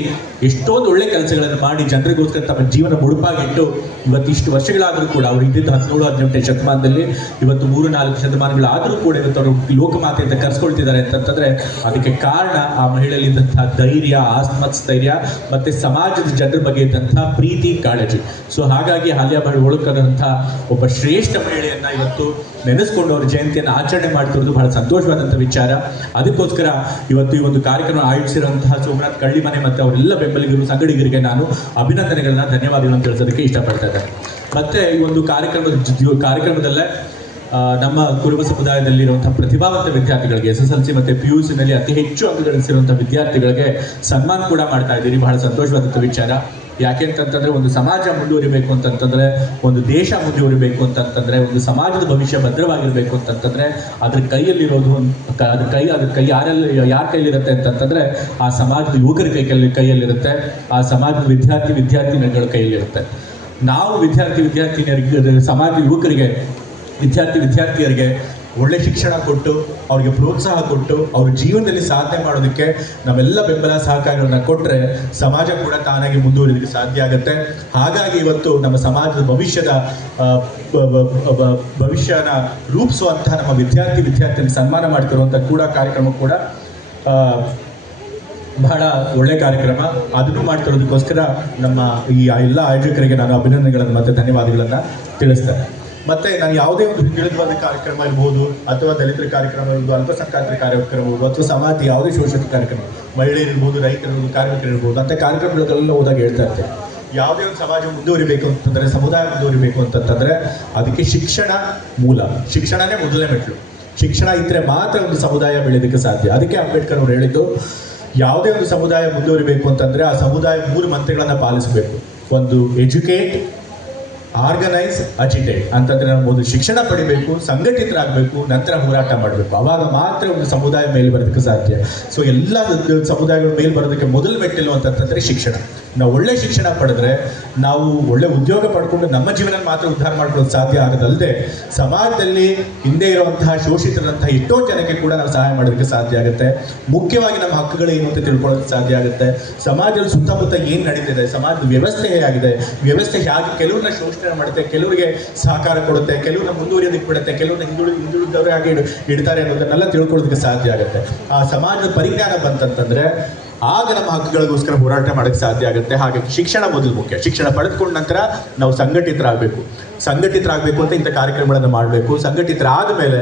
ಎಷ್ಟೊಂದು ಒಳ್ಳೆ ಕೆಲಸಗಳನ್ನು ಮಾಡಿ ಜನರಿಗೋಸ್ಕರ ತಮ್ಮ ಜೀವನ ಮುಡುಪಾಗಿಟ್ಟು ಇವತ್ತು ಇಷ್ಟು ವರ್ಷಗಳಾದರೂ ಕೂಡ ಅವ್ರು ಇದ್ದಿದ್ದು 17-18 ಶತಮಾನದಲ್ಲಿ, ಇವತ್ತು 3-4 ಶತಮಾನಗಳಾದರೂ ಕೂಡ ಇವತ್ತು ಅವರು ಲೋಕಮಾತೆ ಅಂತ ಕರೆಸ್ಕೊಳ್ತಿದ್ದಾರೆ ಅಂತಂತಂದ್ರೆ ಅದಕ್ಕೆ ಕಾರಣ ಆ ಮಹಿಳೆಯಲ್ಲಿದ್ದಂತಹ ಧೈರ್ಯ, ಆತ್ಮಸ್ಥೈರ್ಯ ಮತ್ತೆ ಸಮಾಜದ ಜನರ ಬಗ್ಗೆ ಇದ್ದಂತಹ ಪ್ರೀತಿ, ಕಾಳಜಿ. ಸೊ ಹಾಗಾಗಿ ಅಹಲ್ಯಾಬಾಯಿ ಹೊಳಲ್ಕರ್ ಅಂತ ಒಬ್ಬ ಶ್ರೇಷ್ಠ ಮಹಿಳೆಯನ್ನ ಇವತ್ತು ನೆನೆಸ್ಕೊಂಡು ಅವ್ರ ಜಯಂತಿಯನ್ನು ಆಚರಣೆ ಮಾಡ್ತಿರೋದು ಬಹಳ ಸಂತೋಷವಾದಂಥ ವಿಚಾರ. ಅದಕ್ಕೋಸ್ಕರ ಇವತ್ತು ಈ ಒಂದು ಕಾರ್ಯಕ್ರಮ ಆಯೋಜಿಸಿರುವಂತಹ ಸೋಮನಾಥ್ ಕಳ್ಳಿಮನೆ ಮತ್ತು ಅವರೆಲ್ಲ ಬೆಂಬಲಿಗರು, ಸಂಗಡಿಗರಿಗೆ ನಾನು ಅಭಿನಂದನೆಗಳನ್ನ, ಧನ್ಯವಾದಗಳನ್ನು ತಿಳಿಸೋದಕ್ಕೆ ಇಷ್ಟಪಡ್ತಾ ಇದ್ದಾರೆ. ಮತ್ತೆ ಈ ಒಂದು ಕಾರ್ಯಕ್ರಮದಲ್ಲೇ ನಮ್ಮ ಕುರುಬ ಸಮುದಾಯದಲ್ಲಿರುವಂತಹ ಪ್ರತಿಭಾವಂತ ವಿದ್ಯಾರ್ಥಿಗಳಿಗೆ SSLC ಮತ್ತು PUCನಲ್ಲಿ ಅತಿ ಹೆಚ್ಚು ಅಂಕ ಗಳಿಸಿರುವಂತಹ ವಿದ್ಯಾರ್ಥಿಗಳಿಗೆ ಸನ್ಮಾನ ಕೂಡ ಮಾಡ್ತಾ ಇದ್ದೀರಿ. ಬಹಳ ಸಂತೋಷವಾದಂಥ ವಿಚಾರ. ಯಾಕೆಂತಂತಂದ್ರೆ ಒಂದು ಸಮಾಜ ಮುಂದುವರಿಬೇಕು ಅಂತಂತಂದ್ರೆ, ಒಂದು ದೇಶ ಮುಂದುವರಿಬೇಕು ಅಂತಂತಂದ್ರೆ, ಒಂದು ಸಮಾಜದ ಭವಿಷ್ಯ ಭದ್ರವಾಗಿರ್ಬೇಕು ಅಂತಂತಂದ್ರೆ ಅದ್ರ ಕೈಯಲ್ಲಿರೋದು ಅದ್ರ ಕೈ ಯಾರ ಕೈಲಿರುತ್ತೆ ಅಂತಂತಂದ್ರೆ ಆ ಸಮಾಜದ ಯುವಕರ ಕೈಯಲ್ಲಿರುತ್ತೆ, ಆ ಸಮಾಜದ ವಿದ್ಯಾರ್ಥಿನಿಗಳ ಕೈಯಲ್ಲಿರುತ್ತೆ. ನಾವು ವಿದ್ಯಾರ್ಥಿನಿಯರಿಗೆ, ಸಮಾಜದ ಯುವಕರಿಗೆ, ವಿದ್ಯಾರ್ಥಿಯರಿಗೆ ಒಳ್ಳೆ ಶಿಕ್ಷಣ ಕೊಟ್ಟು ಅವ್ರಿಗೆ ಪ್ರೋತ್ಸಾಹ ಕೊಟ್ಟು ಅವ್ರ ಜೀವನದಲ್ಲಿ ಸಾಧನೆ ಮಾಡೋದಕ್ಕೆ ನಾವೆಲ್ಲ ಬೆಂಬಲ ಸಹಕಾರಗಳನ್ನ ಕೊಟ್ಟರೆ ಸಮಾಜ ಕೂಡ ತಾನಾಗಿ ಮುಂದುವರಿಯೋದಕ್ಕೆ ಸಾಧ್ಯ ಆಗುತ್ತೆ. ಹಾಗಾಗಿ ಇವತ್ತು ನಮ್ಮ ಸಮಾಜದ ಭವಿಷ್ಯನ ರೂಪಿಸುವಂತಹ ನಮ್ಮ ವಿದ್ಯಾರ್ಥಿಗಳಿಗೆ ಸನ್ಮಾನ ಮಾಡ್ತಿರುವಂಥ ಕೂಡ ಕಾರ್ಯಕ್ರಮ ಕೂಡ ಬಹಳ ಒಳ್ಳೆ ಕಾರ್ಯಕ್ರಮ. ಅದನ್ನು ಮಾಡ್ತಿರೋದಕ್ಕೋಸ್ಕರ ನಮ್ಮ ಈ ಎಲ್ಲ ಆಯೋಜಕರಿಗೆ ನಾನು ಅಭಿನಂದನೆಗಳನ್ನು ಮತ್ತು ಧನ್ಯವಾದಗಳನ್ನು ತಿಳಿಸ್ತೇನೆ. ಮತ್ತೆ ನಾನು ಯಾವುದೇ ಒಂದು ಹಿಂದುಳಿದ ಕಾರ್ಯಕ್ರಮ ಇರ್ಬೋದು, ಅಥವಾ ದಲಿತರ ಕಾರ್ಯಕ್ರಮ ಇರ್ಬೋದು, ಅಲ್ಪಸಂಖ್ಯಾತರ ಕಾರ್ಯಕ್ರಮ ಇರ್ಬೋದು, ಅಥವಾ ಸಮಾಜ ಯಾವುದೇ ಶೋಷಿತ ಕಾರ್ಯಕ್ರಮ, ಮಹಿಳೆಯರಿರ್ಬೋದು, ರೈತರಿರ್ಬೋದು, ಕಾರ್ಮಿಕರಿರ್ಬೋದು ಅಂತ ಕಾರ್ಯಕ್ರಮಗಳೆಲ್ಲ ಹೋದಾಗ ಹೇಳ್ತಾ ಇರ್ತೇವೆ. ಯಾವುದೇ ಒಂದು ಸಮಾಜ ಮುಂದುವರಿಬೇಕು ಅಂತಂದರೆ, ಸಮುದಾಯ ಮುಂದುವರಿಬೇಕು ಅಂತಂತಂದರೆ ಅದಕ್ಕೆ ಶಿಕ್ಷಣ ಮೂಲ. ಶಿಕ್ಷಣನೇ ಮೊದಲನೇ ಮೆಟ್ಲು. ಶಿಕ್ಷಣ ಇದ್ದರೆ ಮಾತ್ರ ಒಂದು ಸಮುದಾಯ ಬೆಳೆಯೋದಕ್ಕೆ ಸಾಧ್ಯ. ಅದಕ್ಕೆ ಅಂಬೇಡ್ಕರ್ ಅವರು ಹೇಳಿದ್ದು, ಯಾವುದೇ ಒಂದು ಸಮುದಾಯ ಮುಂದುವರಿಬೇಕು ಅಂತಂದರೆ ಆ ಸಮುದಾಯ 3 ಮಂತ್ರಗಳನ್ನು ಪಾಲಿಸಬೇಕು. ಒಂದು ಎಜುಕೇಟ್, ಆರ್ಗನೈಸ್, ಅಜಿಟೇಟ್ ಅಂತಂದರೆ ನಾವು ಮೊದಲು ಶಿಕ್ಷಣ ಪಡಿಬೇಕು, ಸಂಘಟಿತರಾಗಬೇಕು, ನಂತರ ಹೋರಾಟ ಮಾಡಬೇಕು. ಆವಾಗ ಮಾತ್ರ ಒಂದು ಸಮುದಾಯ ಮೇಲೆ ಬರೋದಕ್ಕೆ ಸಾಧ್ಯ. ಸೊ ಎಲ್ಲ ಸಮುದಾಯಗಳ ಮೇಲೆ ಬರೋದಕ್ಕೆ ಮೊದಲು ಮೆಟ್ಟಿಲು ಅಂತಂತಂದರೆ ಶಿಕ್ಷಣ. ನಾವು ಒಳ್ಳೆ ಶಿಕ್ಷಣ ಪಡೆದ್ರೆ ನಾವು ಒಳ್ಳೆ ಉದ್ಯೋಗ ಪಡ್ಕೊಂಡು ನಮ್ಮ ಜೀವನ ಮಾತ್ರ ಉದ್ಧಾರ ಮಾಡ್ಕೊಳ್ಳೋದು ಸಾಧ್ಯ ಆಗೋದಲ್ಲದೆ ಸಮಾಜದಲ್ಲಿ ಹಿಂದೆ ಇರುವಂತಹ ಶೋಷಿತರಂತಹ ಎಷ್ಟೋ ಜನಕ್ಕೆ ಕೂಡ ನಾವು ಸಹಾಯ ಮಾಡೋದಕ್ಕೆ ಸಾಧ್ಯ ಆಗುತ್ತೆ. ಮುಖ್ಯವಾಗಿ ನಮ್ಮ ಹಕ್ಕುಗಳು ಏನು ಅಂತ ತಿಳ್ಕೊಳ್ಳೋದಕ್ಕೆ ಸಾಧ್ಯ ಆಗುತ್ತೆ. ಸಮಾಜದಲ್ಲಿ ಸುತ್ತಮುತ್ತ ಏನು ನಡೀತಿದೆ, ಸಮಾಜದ ವ್ಯವಸ್ಥೆ ಹೇಗಾಗಿದೆ, ವ್ಯವಸ್ಥೆ ಹೇಗೆ ಕೆಲವ್ರನ್ನ ಶೋಷಣೆ ಮಾಡುತ್ತೆ, ಕೆಲವರಿಗೆ ಸಹಕಾರ ಕೊಡುತ್ತೆ, ಕೆಲವ್ರನ್ನ ಮುಂದುವರಿಯೋದಕ್ಕೆ ಬಿಡುತ್ತೆ, ಕೆಲವ್ರನ್ನ ಹಿಂದುಳಿದವರೇ ಆಗಿ ಇಡ್ತಾರೆ ಅನ್ನೋದನ್ನೆಲ್ಲ ತಿಳ್ಕೊಳ್ಳೋದಕ್ಕೆ ಸಾಧ್ಯ ಆಗುತ್ತೆ. ಆ ಸಮಾಜದ ಪರಿಜ್ಞಾನ ಬಂತಂತಂದ್ರೆ ಆಗ ನಮ್ಮ ಹಕ್ಕುಗಳಿಗೋಸ್ಕರ ಹೋರಾಟ ಮಾಡೋಕ್ಕೆ ಸಾಧ್ಯ ಆಗುತ್ತೆ. ಹಾಗಾಗಿ ಶಿಕ್ಷಣ ಮೊದಲು ಮುಖ್ಯ. ಶಿಕ್ಷಣ ಪಡೆದುಕೊಂಡ ನಂತರ ನಾವು ಸಂಘಟಿತರಾಗಬೇಕು ಅಂತ ಇಂಥ ಕಾರ್ಯಕ್ರಮಗಳನ್ನು ಮಾಡಬೇಕು. ಸಂಘಟಿತರಾದ ಮೇಲೆ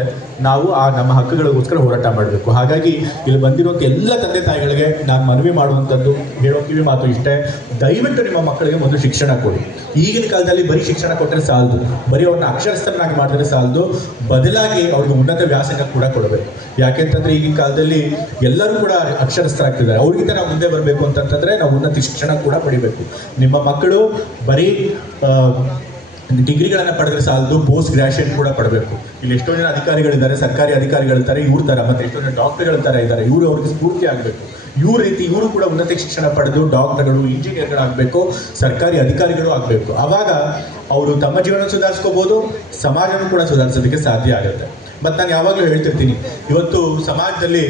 ನಾವು ಆ ನಮ್ಮ ಹಕ್ಕುಗಳಿಗೋಸ್ಕರ ಹೋರಾಟ ಮಾಡಬೇಕು. ಹಾಗಾಗಿ ಇಲ್ಲಿ ಬಂದಿರುವಂಥ ಎಲ್ಲ ತಂದೆ ತಾಯಿಗಳಿಗೆ ನಾನು ಮನವಿ ಮಾಡುವಂಥದ್ದು, ಹೇಳೋ ಕಿವಿ ಮಾತು ಇಷ್ಟೇ: ದಯವಿಟ್ಟು ನಿಮ್ಮ ಮಕ್ಕಳಿಗೆ ಮೊದಲು ಶಿಕ್ಷಣ ಕೊಡಿ. ಈಗಿನ ಕಾಲದಲ್ಲಿ ಬರೀ ಶಿಕ್ಷಣ ಕೊಟ್ಟರೆ ಸಾಲದು, ಬರೀ ಅವ್ರನ್ನ ಅಕ್ಷರಸ್ಥರನ್ನಾಗಿ ಮಾಡಿದ್ರೆ ಸಾಲದು, ಬದಲಾಗಿ ಅವ್ರಿಗೆ ಉನ್ನತ ವ್ಯಾಸಂಗ ಕೂಡ ಕೊಡಬೇಕು. ಯಾಕೆಂತಂದ್ರೆ ಈಗಿನ ಕಾಲದಲ್ಲಿ ಎಲ್ಲರೂ ಕೂಡ ಅಕ್ಷರಸ್ಥರಾಗ್ತಿದ್ದಾರೆ. ಅವ್ರಿಗಿಂತ ನಾವು ಮುಂದೆ ಬರಬೇಕು ಅಂತಂತಂದ್ರೆ ನಾವು ಉನ್ನತ ಶಿಕ್ಷಣ ಕೂಡ ಪಡಿಬೇಕು. ನಿಮ್ಮ ಮಕ್ಕಳು ಬರೀ ಡಿಗ್ರಿಗಳನ್ನು ಪಡೆದ್ರೆ ಸಾಲದು, ಪೋಸ್ಟ್ ಗ್ರಾಜುಯೇಟ್ ಕೂಡ ಪಡಬೇಕು. ಇಲ್ಲಿ ಎಷ್ಟೋ ಜನ ಅಧಿಕಾರಿಗಳಿದ್ದಾರೆ, ಸರ್ಕಾರಿ ಅಧಿಕಾರಿಗಳಿರ್ತಾರೆ, ಇವ್ರ ಥರ, ಮತ್ತು ಎಷ್ಟೋ ಜನ ಡಾಕ್ಟರ್ಗಳ ಥರ ಇದ್ದಾರೆ. ಇವರು ಅವ್ರಿಗೆ ಸ್ಫೂರ್ತಿ ಆಗಬೇಕು. ಇವರು ಕೂಡ ಉನ್ನತ ಶಿಕ್ಷಣ ಪಡೆದು ಡಾಕ್ಟರ್ಗಳು, ಇಂಜಿನಿಯರ್ಗಳಾಗಬೇಕು, ಸರ್ಕಾರಿ ಅಧಿಕಾರಿಗಳು ಆಗಬೇಕು. ಆವಾಗ ಅವರು ತಮ್ಮ ಜೀವನ ಸುಧಾರಿಸ್ಕೋಬೋದು, ಸಮಾಜನೂ ಕೂಡ ಸುಧಾರಿಸೋದಕ್ಕೆ ಸಾಧ್ಯ ಆಗುತ್ತೆ. ಮತ್ತು ನಾನು ಯಾವಾಗಲೂ ಹೇಳ್ತಿರ್ತೀನಿ, ಇವತ್ತು ಸಮಾಜದಲ್ಲಿ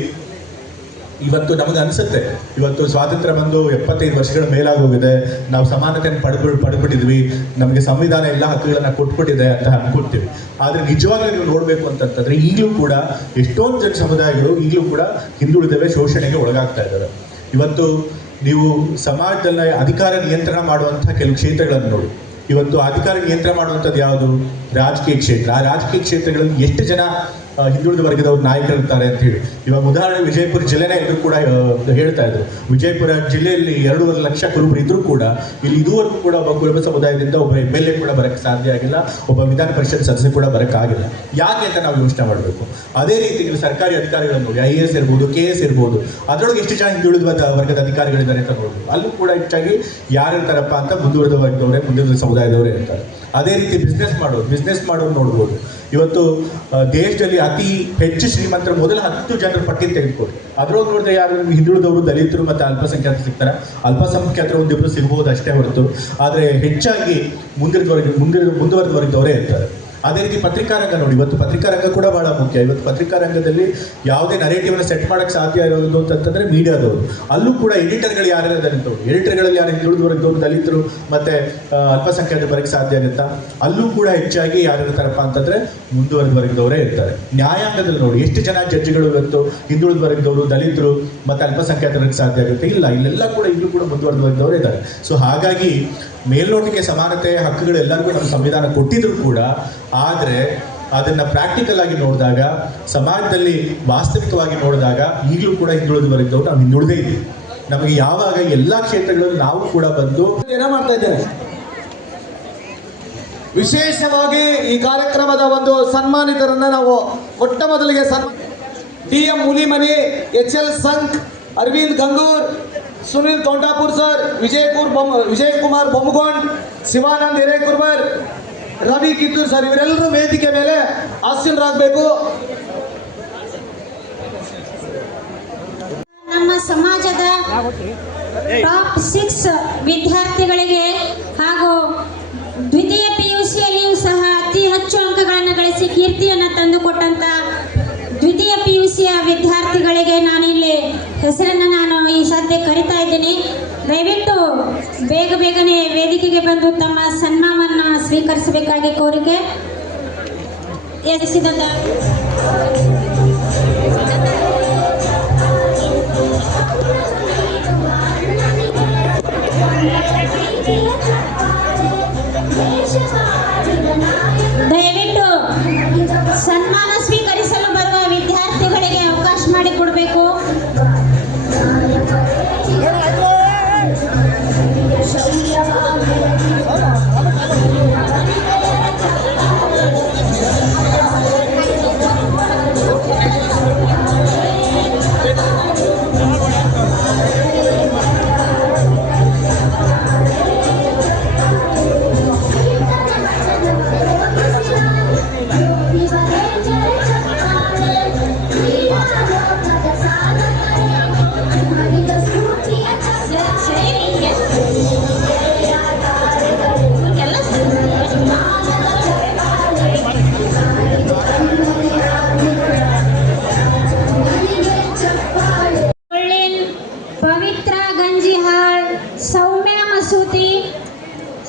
ನಮಗೆ ಅನಿಸುತ್ತೆ, ಇವತ್ತು ಸ್ವಾತಂತ್ರ್ಯ ಬಂದು 75 ವರ್ಷಗಳ ಮೇಲಾಗೋಗಿದೆ, ನಾವು ಸಮಾನತೆಯನ್ನು ಪಡೆದ್ಬಿಟ್ಟಿದ್ವಿ, ನಮಗೆ ಸಂವಿಧಾನ ಎಲ್ಲ ಹಕ್ಕುಗಳನ್ನು ಕೊಟ್ಬಿಟ್ಟಿದೆ ಅಂತ ಅನ್ಕೊಡ್ತೀವಿ. ಆದರೆ ನಿಜವಾಗ್ಲೂ ನೀವು ನೋಡಬೇಕು ಅಂತಂತಂದರೆ ಈಗಲೂ ಕೂಡ ಎಷ್ಟೊಂದು ಜನ ಸಮುದಾಯಗಳು ಈಗಲೂ ಕೂಡ ಹಿಂದುಳಿದವೆ, ಶೋಷಣೆಗೆ ಒಳಗಾಗ್ತಾ ಇದ್ದಾರೆ. ಇವತ್ತು ನೀವು ಸಮಾಜದಲ್ಲಿ ಅಧಿಕಾರ ನಿಯಂತ್ರಣ ಮಾಡುವಂಥ ಕೆಲವು ಕ್ಷೇತ್ರಗಳನ್ನು ನೋಡಿ. ಇವತ್ತು ಅಧಿಕಾರ ನಿಯಂತ್ರಣ ಮಾಡುವಂಥದ್ದು ಯಾವುದು? ರಾಜಕೀಯ ಕ್ಷೇತ್ರ. ಆ ರಾಜಕೀಯ ಕ್ಷೇತ್ರಗಳಲ್ಲಿ ಎಷ್ಟು ಜನ ಹಿಂದುಳಿದ ವರ್ಗದವ್ರು ನಾಯಕರಿರ್ತಾರೆ ಅಂತ ಹೇಳಿ. ಇವಾಗ ಉದಾಹರಣೆ ವಿಜಯಪುರ ಜಿಲ್ಲೆನೇ ಎಲ್ಲರೂ ಕೂಡ ಹೇಳ್ತಾ ಇದ್ರು. ವಿಜಯಪುರ ಜಿಲ್ಲೆಯಲ್ಲಿ 2.5 ಲಕ್ಷ ಕುರುಬರು ಇದ್ರೂ ಕೂಡ ಇಲ್ಲಿ ಇದುವರೆಗೂ ಕೂಡ ಒಬ್ಬ ಕುರುಬ ಸಮುದಾಯದಿಂದ ಒಬ್ಬ MLA ಕೂಡ ಬರೋಕ್ಕೆ ಸಾಧ್ಯ ಆಗಿಲ್ಲ, ಒಬ್ಬ ವಿಧಾನ ಪರಿಷತ್ ಸದಸ್ಯ ಕೂಡ ಬರೋಕ್ಕಾಗಿಲ್ಲ. ಯಾಕೆ ಅಂತ ನಾವು ಯೋಚನೆ ಮಾಡಬೇಕು. ಅದೇ ರೀತಿ ನೀವು ಸರ್ಕಾರಿ ಅಧಿಕಾರಿಗಳನ್ನು ನೋಡಿ, IAS ಇರ್ಬೋದು, KS ಇರ್ಬೋದು, ಅದರೊಳಗೆ ಎಷ್ಟು ಜನ ಹಿಂದುಳಿದ ವರ್ಗದ ಅಧಿಕಾರಿಗಳಿದ್ದಾರೆ ಅಂತ ನೋಡ್ಬೋದು. ಅಲ್ಲೂ ಕೂಡ ಹೆಚ್ಚಾಗಿ ಯಾರಿರ್ತಾರಪ್ಪ ಅಂತ ಮುಂದುವರೆದ ವರ್ಗದವರೇ, ಮುಂದುವರೆದ ಸಮುದಾಯದವರೇ ಇರ್ತಾರೆ. ಅದೇ ರೀತಿ ಬಿಸ್ನೆಸ್ ಮಾಡೋರು ನೋಡ್ಬೋದು. ಇವತ್ತು ದೇಶದಲ್ಲಿ ಅತಿ ಹೆಚ್ಚು ಶ್ರೀಮಂತರ ಮೊದಲ 10 ಜನರ ಪಟ್ಟಿ ತೆಗೆದುಕೊಳ್ಳಿ. ಅದ್ರೊಳಗೆ ನೋಡಿದ್ರೆ ಯಾರು ಹಿಂದುಳಿದವರು, ದಲಿತರು ಮತ್ತು ಅಲ್ಪಸಂಖ್ಯಾತರು ಸಿಗ್ತಾರೆ. ಅಲ್ಪಸಂಖ್ಯಾತರು ಒಂದಿಬ್ಬರು ಸಿಗ್ಬೋದು ಅಷ್ಟೇ ಹೊರತು, ಆದರೆ ಹೆಚ್ಚಾಗಿ ಮುಂದುವರೆದ ವರ್ಗದವರೇ ಇರ್ತಾರೆ. ಅದೇ ರೀತಿ ಪತ್ರಿಕಾರಂಗ ನೋಡಿ. ಇವತ್ತು ಪತ್ರಿಕಾರಂಗ ಕೂಡ ಬಹಳ ಮುಖ್ಯ. ಇವತ್ತು ಪತ್ರಿಕಾರಂಗದಲ್ಲಿ ಯಾವುದೇ ನರೇಟಿವ್ನ ಸೆಟ್ ಮಾಡೋಕ್ಕೆ ಸಾಧ್ಯ ಇರೋದು ಅಂತಂತಂದರೆ ಮೀಡಿಯಾದವರು. ಅಲ್ಲೂ ಕೂಡ ಎಡಿಟರ್ಗಳು ಯಾರಿದ್ದಾರೆ ಅಂತ ನೋಡಿ. ಎಡಿಟರ್ಗಳಲ್ಲಿ ಯಾರು ಹಿಂದುಳಿದ ವರ್ಗದವರು, ದಲಿತರು ಮತ್ತು ಅಲ್ಪಸಂಖ್ಯಾತರು ಬರೋಕ್ಕೆ ಸಾಧ್ಯ ಆಗುತ್ತಾ? ಅಲ್ಲೂ ಕೂಡ ಹೆಚ್ಚಾಗಿ ಯಾರು ಇರ್ತಾರಪ್ಪ ಅಂತಂದರೆ ಮುಂದುವರೆದ ವರ್ಗದವರೇ ಇರ್ತಾರೆ. ನ್ಯಾಯಾಂಗದಲ್ಲಿ ನೋಡಿ, ಎಷ್ಟು ಜನ ಜಡ್ಜ್ಗಳು ಇವತ್ತು ಹಿಂದುಳಿದ ವರ್ಗದವರು, ದಲಿತರು ಮತ್ತು ಅಲ್ಪಸಂಖ್ಯಾತರಿಗೆ ಸಾಧ್ಯ ಆಗುತ್ತೆ? ಇಲ್ಲ. ಇಲ್ಲೆಲ್ಲ ಕೂಡ ಈಗಲೂ ಕೂಡ ಮುಂದುವರೆದ ವರ್ಗದವರೇ ಇದ್ದಾರೆ. ಸೊ ಹಾಗಾಗಿ ಮೇಲ್ನೋಟಿಗೆ ಸಮಾನತೆ ಹಕ್ಕುಗಳು ಎಲ್ಲರಿಗೂ ನಮ್ಮ ಸಂವಿಧಾನ ಕೊಟ್ಟಿದ್ರು ಕೂಡ, ಆದರೆ ಅದನ್ನು ಪ್ರಾಕ್ಟಿಕಲ್ ಆಗಿ ನೋಡಿದಾಗ, ಸಮಾಜದಲ್ಲಿ ವಾಸ್ತವಿಕವಾಗಿ ನೋಡಿದಾಗ ಈಗಲೂ ಕೂಡ ಹಿಂದುಳಿದ ವರ್ಗದವರು ನಾವು ಹಿಂದುಳಿದೇ ಇದ್ದೀವಿ. ನಮಗೆ ಯಾವಾಗ ಎಲ್ಲ ಕ್ಷೇತ್ರಗಳಲ್ಲಿ ನಾವು ಕೂಡ ಬಂದು ಮಾಡ್ತಾ ಇದ್ದೇವೆ. ವಿಶೇಷವಾಗಿ ಈ ಕಾರ್ಯಕ್ರಮದ ಒಂದು ಸನ್ಮಾನಿತರನ್ನ ನಾವು ಮೊಟ್ಟ ಮೊದಲಿಗೆ DM Mulimani, HL Sank, Arvind Gangur, Sunil Thontapur sir, Vijay Kumar Bommagond, Shivanand Hirekurbar, Ravi Kittur sir, ಇವರೆಲ್ಲರೂ ವೇದಿಕೆ ಮೇಲೆ ಆಸೀನರಾಗಬೇಕು. ನಮ್ಮ ಸಮಾಜದ ಟಾಪ್ 6 ವಿದ್ಯಾರ್ಥಿಗಳಿಗೆ ಹಾಗೂ ದ್ವಿತೀಯ PUCಯಲ್ಲಿಯೂ ಸಹ ಅತಿ ಹೆಚ್ಚು ಅಂಕಗಳನ್ನು ಗಳಿಸಿ ಕೀರ್ತಿಯನ್ನು ತಂದುಕೊಟ್ಟಂತ ವಿದ್ಯಾರ್ಥಿಗಳಿಗೆ ನಾನಿಲ್ಲಿ ಹೆಸರನ್ನು ನಾನು ಈ ಸದ್ಯ ಕರಿತಾ ಇದ್ದೀನಿ. ದಯವಿಟ್ಟು ಬೇಗನೆ ವೇದಿಕೆಗೆ ಬಂದು ತಮ್ಮ ಸನ್ಮಾನವನ್ನು ಸ್ವೀಕರಿಸಬೇಕಾಗಿ ಕೋರಿಕೆ. ದಯವಿಟ್ಟು ಸನ್ಮಾನ ಸ್ವೀಕರಿಸಲು ಬರುವ ವಿದ್ಯಾರ್ಥಿಗಳಿಗೆ ಅವಕಾಶ ಮಾಡಿಕೊಡಬೇಕು.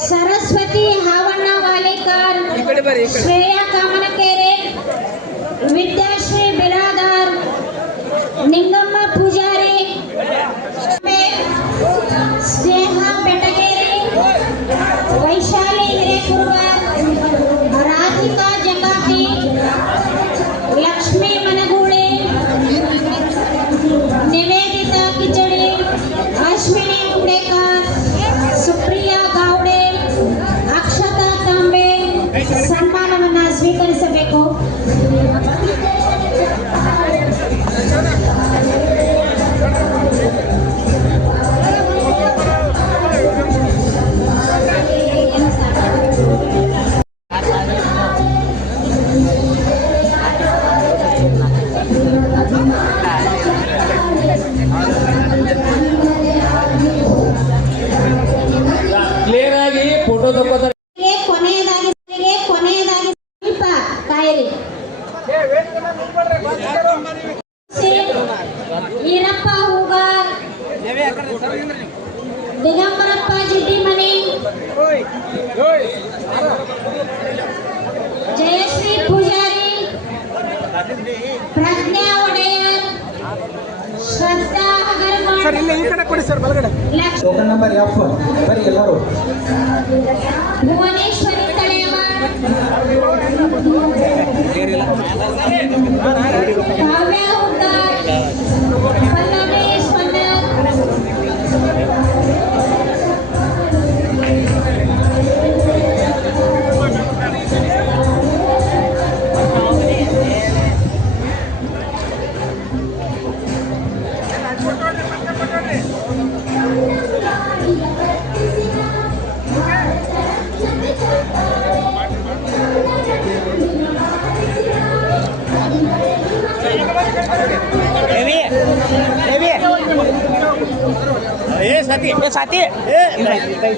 सरस्वती हावण्ण वालेकर, श्रेया कामनकेरे, विद्याश्री बिरादार, निंगम्म पुजारी, स्नेहा बेटगेरे, वैशाली हिरेकुर्वा, राधिका जगाती, लक्ष्मी मनगुड़े, निवेदिता किचड़ी, अश्विनी उडेकर, सुप्रिया गावड़े, अक्षता तांबे सन्मानवನ್ನ ಸ್ವೀಕರಿಸಬೇಕು. ಕ್ಲಿಯರ್ ಆಗಿ ಫೋಟೋ ತಗೋತಾರೆ. ಕೊನೆಯದಾಗಿ ಸ್ವಲ್ಪ ಕಾಯಿರಿ. ಈರಪ್ಪ ಹೂಗಾರ್, ದಿಗಂಬರಪ್ಪ ಜಿಡ್ಡಿಮನಿ, ಜಯಶ್ರೀ ಪೂಜಾರಿ, ಪ್ರಜ್ಞಾ ಒಡೆಯರ್, ಶ್ರದ್ಧಾ ಹಗರ್ಮಾಳ್, ಟೋಕನ್ ನಂಬರ್ ಎಫ್ ಬರೀ ಎಲ್ಲರೂ. ಭುವನೇಶ್ವರಿ ತಳೆಯವಾಳ್, ಕಾವ್ಯ ಹುದ್ದಾರ್, ಪಲ್ಲವಿ ಸ್ವನ್ನರ್,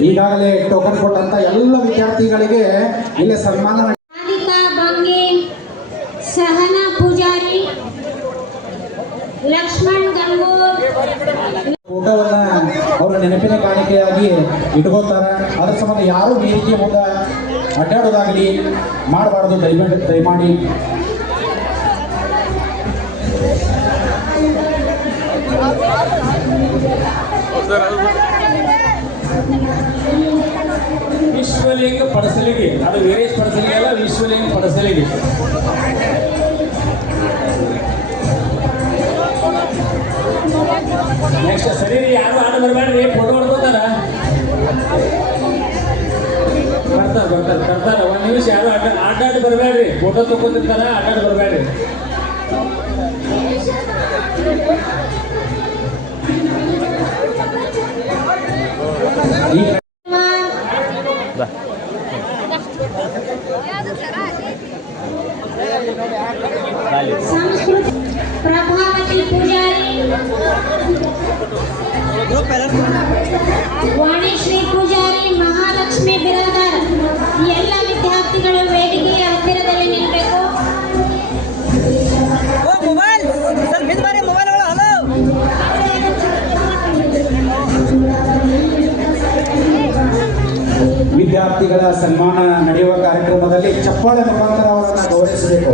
ಈಗಾಗಲೇ ಟೋಕನ್ ಕೊಟ್ಟಂತ ಎಲ್ಲ ವಿದ್ಯಾರ್ಥಿಗಳಿಗೆ ಇಲ್ಲಿ ಸನ್ಮಾನ. ರಾಧಿಕಾ ಬಂಗೆ, ಸಹನಾ ಪೂಜಾರಿ, ಲಕ್ಷ್ಮಣ್ ಗಂಗೂರ್, ಫೋಟೋವನ್ನ ಅವರ ನೆನಪಿನ ಕಾಣಿಕೆಯಾಗಿ ಇಟ್ಕೋತಾರೆ. ಅದರ ಸಂಬಂಧ ಯಾರು ವೇದಿಕೆ ಮುಂದೆ ಅಡ್ಡಾಡೋದಾಗಲಿ ಮಾಡಬಾರ್ದು, ದಯಮಾಡಿ. ವಿಶ್ವಲಿಂಗ ಪಡಸಲಿಗೆ, ಅದು ವೀರೇಶ್ ಪಡಸಲಿಗೆ ಅಲ್ಲ, ವಿಶ್ವಲಿಂಗ ಪಡಸಲಿಗೆ. ನೆಕ್ಸ್ಟ್ ಸರಿ ಯಾರು ಆಟ ಬರಬೇಡ್ರಿ, ಫೋಟೋ ಹೊಡ್ಕೋತಾರ. ಬರ್ತಾರೆ ಒಂದು ನಿಮಿಷ. ಯಾರು ಆಟಾಡಿ ಬರಬೇಡ್ರಿ, ಫೋಟೋ ತಗೋತಿರ್ತಾರ, ಆಟಾಡಿ ಬರಬೇಡ್ರಿ. ಸಂಸ್ಕೃತಿ ಪ್ರಭಾವತಿ ಪೂಜಾರಿ, ವಾಣಿಶ್ರೀ ಪೂಜಾರಿ, ಮಹಾಲಕ್ಷ್ಮಿ ಬಿರಾದಾರ್. ಈ ಎಲ್ಲ ವಿದ್ಯಾರ್ಥಿಗಳು ವೇದಿಕೆಯ ಹತ್ತಿರದಲ್ಲಿ ನಿಲ್ಲಬೇಕು. ವಿದ್ಯಾರ್ಥಿಗಳ ಸನ್ಮಾನ ನಡೆಯುವ ಕಾರ್ಯಕ್ರಮದಲ್ಲಿ ಚಪ್ಪಾಳೆ ಮುಖಾಂತರ ಅವರನ್ನು ಗೌರವಿಸಬೇಕು.